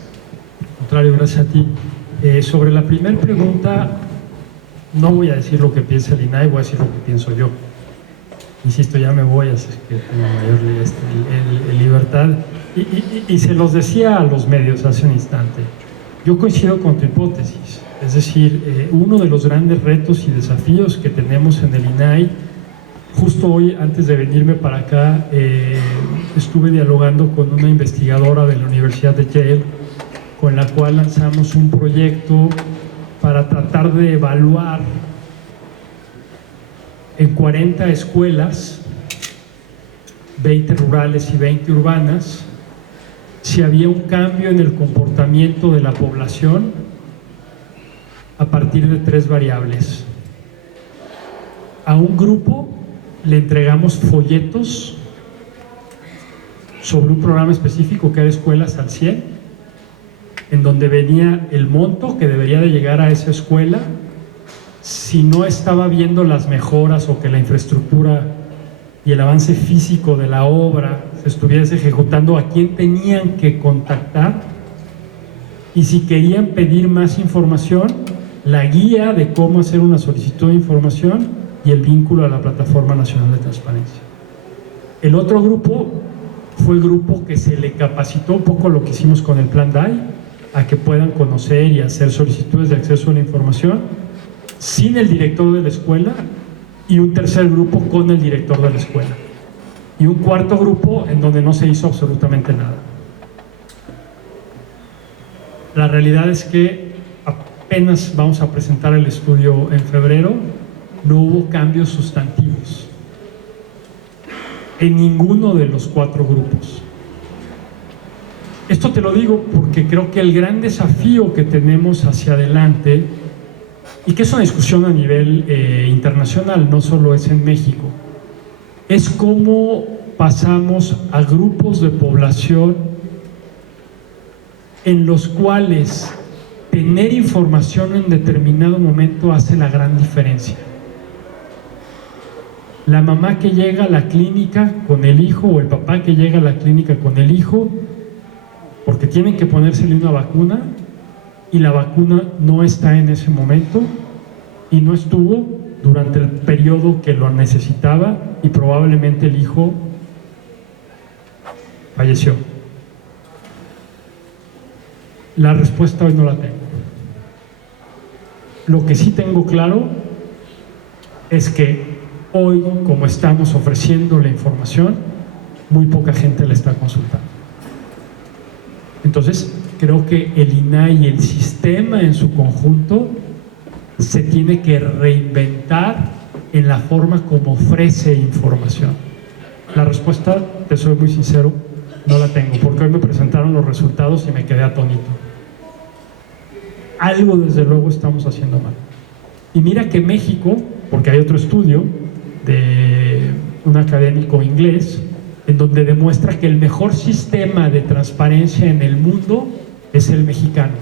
Al contrario, gracias a ti. Sobre la primera pregunta, no voy a decir lo que piensa el INAI, voy a decir lo que pienso yo. Insisto, ya me voy, así que tengo mayor libertad. Y se los decía a los medios hace un instante. Yo coincido con tu hipótesis. Es decir, uno de los grandes retos y desafíos que tenemos en el INAI, justo hoy, antes de venirme para acá, estuve dialogando con una investigadora de la Universidad de Yale, con la cual lanzamos un proyecto para tratar de evaluar en 40 escuelas, 20 rurales y 20 urbanas, si había un cambio en el comportamiento de la población a partir de 3 variables. A un grupo le entregamos folletos sobre un programa específico que era Escuelas al 100, en donde venía el monto que debería de llegar a esa escuela si no estaba viendo las mejoras o que la infraestructura y el avance físico de la obra se estuviese ejecutando, a quién tenían que contactar, y si querían pedir más información, la guía de cómo hacer una solicitud de información y el vínculo a la Plataforma Nacional de Transparencia. El otro grupo fue el grupo que se le capacitó, un poco lo que hicimos con el Plan DAI, a que puedan conocer y hacer solicitudes de acceso a la información sin el director de la escuela, y un tercer grupo con el director de la escuela, y un cuarto grupo en donde no se hizo absolutamente nada. La realidad es que apenas vamos a presentar el estudio en febrero, no hubo cambios sustantivos en ninguno de los 4 grupos. Esto te lo digo porque creo que el gran desafío que tenemos hacia adelante, y que es una discusión a nivel internacional, no solo es en México, es cómo pasamos a grupos de población en los cuales tener información en determinado momento hace la gran diferencia. La mamá que llega a la clínica con el hijo, o el papá que llega a la clínica con el hijo porque tienen que ponérsele una vacuna, y la vacuna no está en ese momento y no estuvo durante el periodo que lo necesitaba y probablemente el hijo falleció. La respuesta hoy no la tengo. Lo que sí tengo claro es que hoy, como estamos ofreciendo la información, muy poca gente la está consultando. Entonces, creo que el INAI y el sistema en su conjunto se tiene que reinventar en la forma como ofrece información. La respuesta, te soy muy sincero, no la tengo, porque hoy me presentaron los resultados y me quedé atónito. Algo desde luego estamos haciendo mal. Y mira que México, porque hay otro estudio de un académico inglés, en donde demuestra que el mejor sistema de transparencia en el mundo es el mexicano.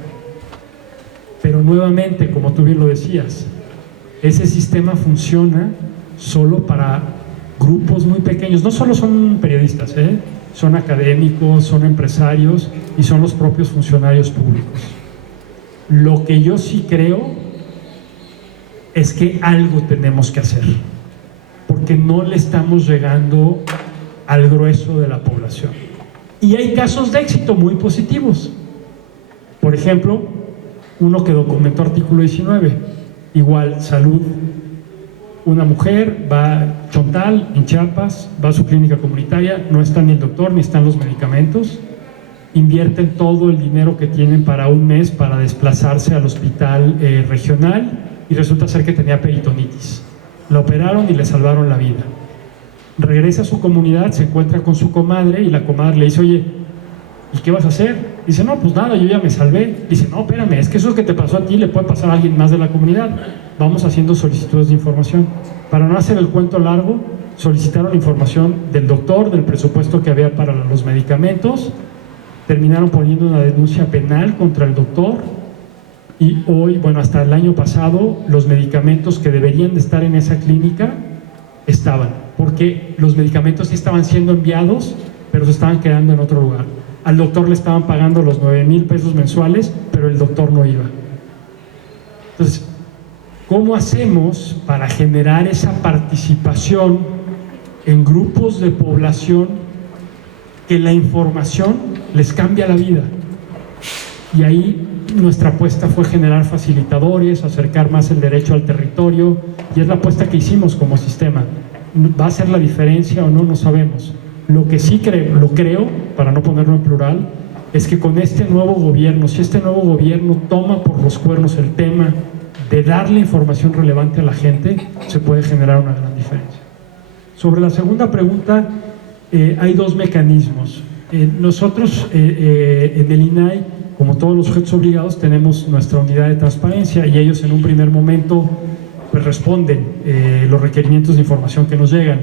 Pero nuevamente, como tú bien lo decías, ese sistema funciona solo para grupos muy pequeños. No solo son periodistas, son académicos, son empresarios y son los propios funcionarios públicos. Lo que yo sí creo es que algo tenemos que hacer, porque no le estamos llegando al grueso de la población. Y hay casos de éxito muy positivos. Por ejemplo, uno que documentó Artículo 19, igual salud. Una mujer va a Chontal, en Chiapas, va a su clínica comunitaria, no está ni el doctor ni están los medicamentos, invierten todo el dinero que tienen para un mes para desplazarse al hospital regional y resulta ser que tenía peritonitis. La operaron y le salvaron la vida. Regresa a su comunidad, se encuentra con su comadre y la comadre le dice: oye, ¿y qué vas a hacer? Dice: no, pues nada, yo ya me salvé. Dice: no, espérame, es que eso que te pasó a ti le puede pasar a alguien más de la comunidad. Vamos haciendo solicitudes de información. Para no hacer el cuento largo, solicitaron información del doctor, del presupuesto que había para los medicamentos, terminaron poniendo una denuncia penal contra el doctor y hoy, bueno, hasta el año pasado, los medicamentos que deberían de estar en esa clínica estaban, porque los medicamentos sí estaban siendo enviados, pero se estaban quedando en otro lugar. Al doctor le estaban pagando los 9,000 pesos mensuales, pero el doctor no iba. Entonces, ¿cómo hacemos para generar esa participación en grupos de población que la información les cambia la vida? Y ahí nuestra apuesta fue generar facilitadores, acercar más el derecho al territorio, y es la apuesta que hicimos como sistema. ¿Va a ser la diferencia o no? No sabemos. Lo que sí creo, para no ponerlo en plural, es que con este nuevo gobierno, si este nuevo gobierno toma por los cuernos el tema de darle información relevante a la gente, se puede generar una gran diferencia. Sobre la segunda pregunta, hay dos mecanismos. Nosotros en el INAI, como todos los sujetos obligados, tenemos nuestra unidad de transparencia y ellos en un primer momento pues responden los requerimientos de información que nos llegan.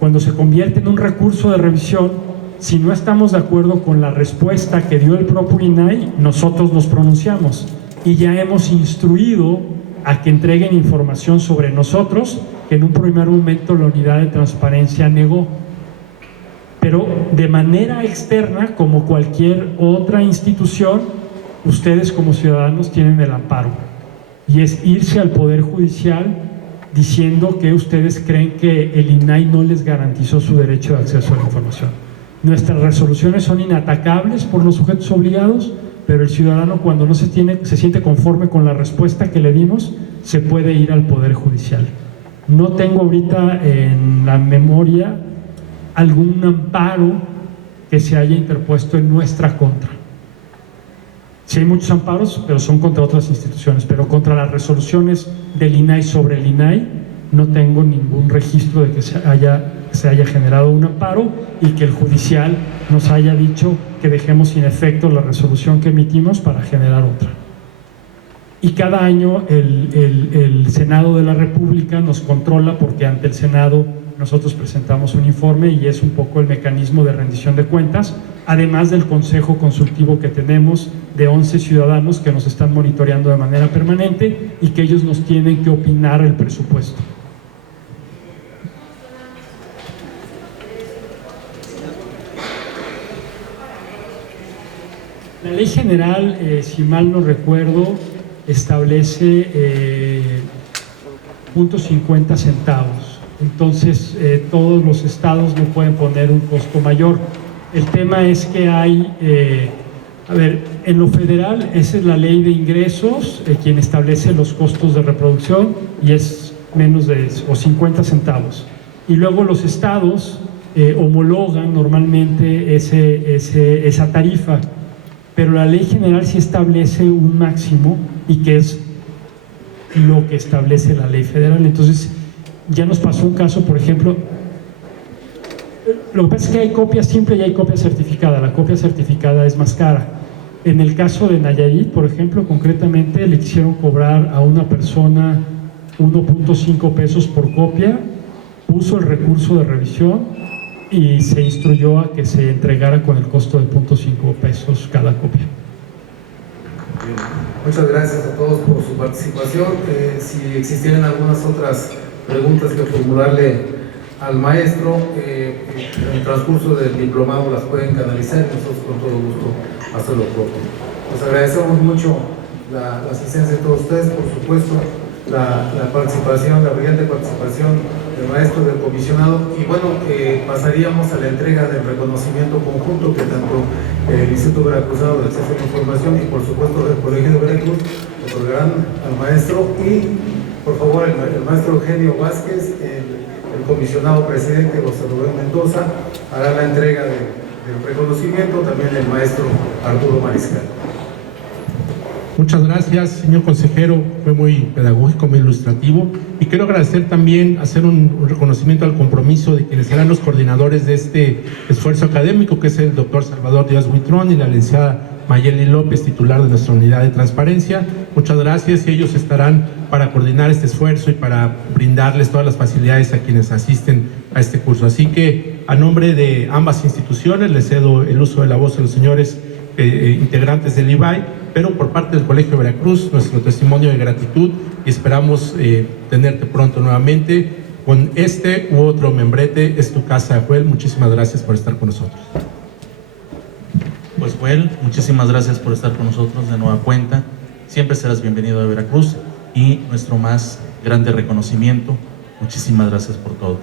Cuando se convierte en un recurso de revisión, si no estamos de acuerdo con la respuesta que dio el propio INAI, nosotros nos pronunciamos y ya hemos instruido a que entreguen información sobre nosotros, que en un primer momento la unidad de transparencia negó. Pero de manera externa, como cualquier otra institución, ustedes como ciudadanos tienen el amparo, y es irse al Poder Judicial diciendo que ustedes creen que el INAI no les garantizó su derecho de acceso a la información. Nuestras resoluciones son inatacables por los sujetos obligados, pero el ciudadano, cuando no se siente conforme con la respuesta que le dimos, se puede ir al Poder Judicial. No tengo ahorita en la memoria algún amparo que se haya interpuesto en nuestra contra. Sí hay muchos amparos, pero son contra otras instituciones, pero contra las resoluciones del INAI sobre el INAI no tengo ningún registro de que se haya generado un amparo y que el judicial nos haya dicho que dejemos sin efecto la resolución que emitimos para generar otra. Y cada año el Senado de la República nos controla, porque ante el Senado nosotros presentamos un informe y es un poco el mecanismo de rendición de cuentas, además del consejo consultivo que tenemos de 11 ciudadanos que nos están monitoreando de manera permanente y que ellos nos tienen que opinar el presupuesto. La ley general, si mal no recuerdo, establece .50 centavos. Entonces, todos los estados no pueden poner un costo mayor. El tema es que hay, en lo federal, esa es la ley de ingresos, quien establece los costos de reproducción y es menos de 50 centavos. Y luego los estados homologan normalmente esa tarifa, pero la ley general sí establece un máximo y que es lo que establece la ley federal. Entonces, ya nos pasó un caso, por ejemplo, lo que pasa es que hay copia simple y hay copia certificada. La copia certificada es más cara. En el caso de Nayarit, por ejemplo, concretamente le quisieron cobrar a una persona 1.5 pesos por copia, puso el recurso de revisión y se instruyó a que se entregara con el costo de 0.5 pesos cada copia. Bien. Muchas gracias a todos por su participación. Si existieran algunas otras preguntas que formularle al maestro, en el transcurso del diplomado las pueden canalizar y nosotros con todo gusto hacerlo propio. Les agradecemos mucho la asistencia de todos ustedes, por supuesto, la participación, la brillante participación del maestro, del comisionado, y bueno, pasaríamos a la entrega del reconocimiento conjunto que tanto el Instituto Veracruzano de Acceso a la Información y por supuesto el Colegio de Veracruz otorgarán al maestro, y por favor el maestro Eugenio Vázquez, el comisionado presidente José Rubén Mendoza, hará la entrega del reconocimiento, también el maestro Arturo Mariscal. Muchas gracias, señor consejero, fue muy pedagógico, muy ilustrativo, y quiero agradecer también, hacer un reconocimiento al compromiso de quienes serán los coordinadores de este esfuerzo académico, que es el doctor Salvador Díaz Buitrón y la licenciada Mayeli López, titular de nuestra unidad de transparencia. Muchas gracias, y ellos estarán para coordinar este esfuerzo y para brindarles todas las facilidades a quienes asisten a este curso. Así que, a nombre de ambas instituciones, les cedo el uso de la voz a los señores integrantes del IBAI, pero por parte del Colegio de Veracruz, nuestro testimonio de gratitud, y esperamos tenerte pronto nuevamente con este u otro membrete. Es tu casa, Joel. Muchísimas gracias por estar con nosotros. Pues Joel, muchísimas gracias por estar con nosotros de nueva cuenta. Siempre serás bienvenido a Veracruz, y nuestro más grande reconocimiento. Muchísimas gracias por todo.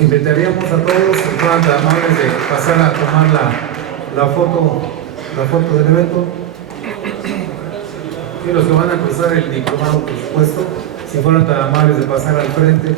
Invitaríamos a todos, si fueran tan amables, de pasar a tomar la foto del evento. Y los que van a cruzar el diplomado, por supuesto, si fueran tan amables de pasar al frente.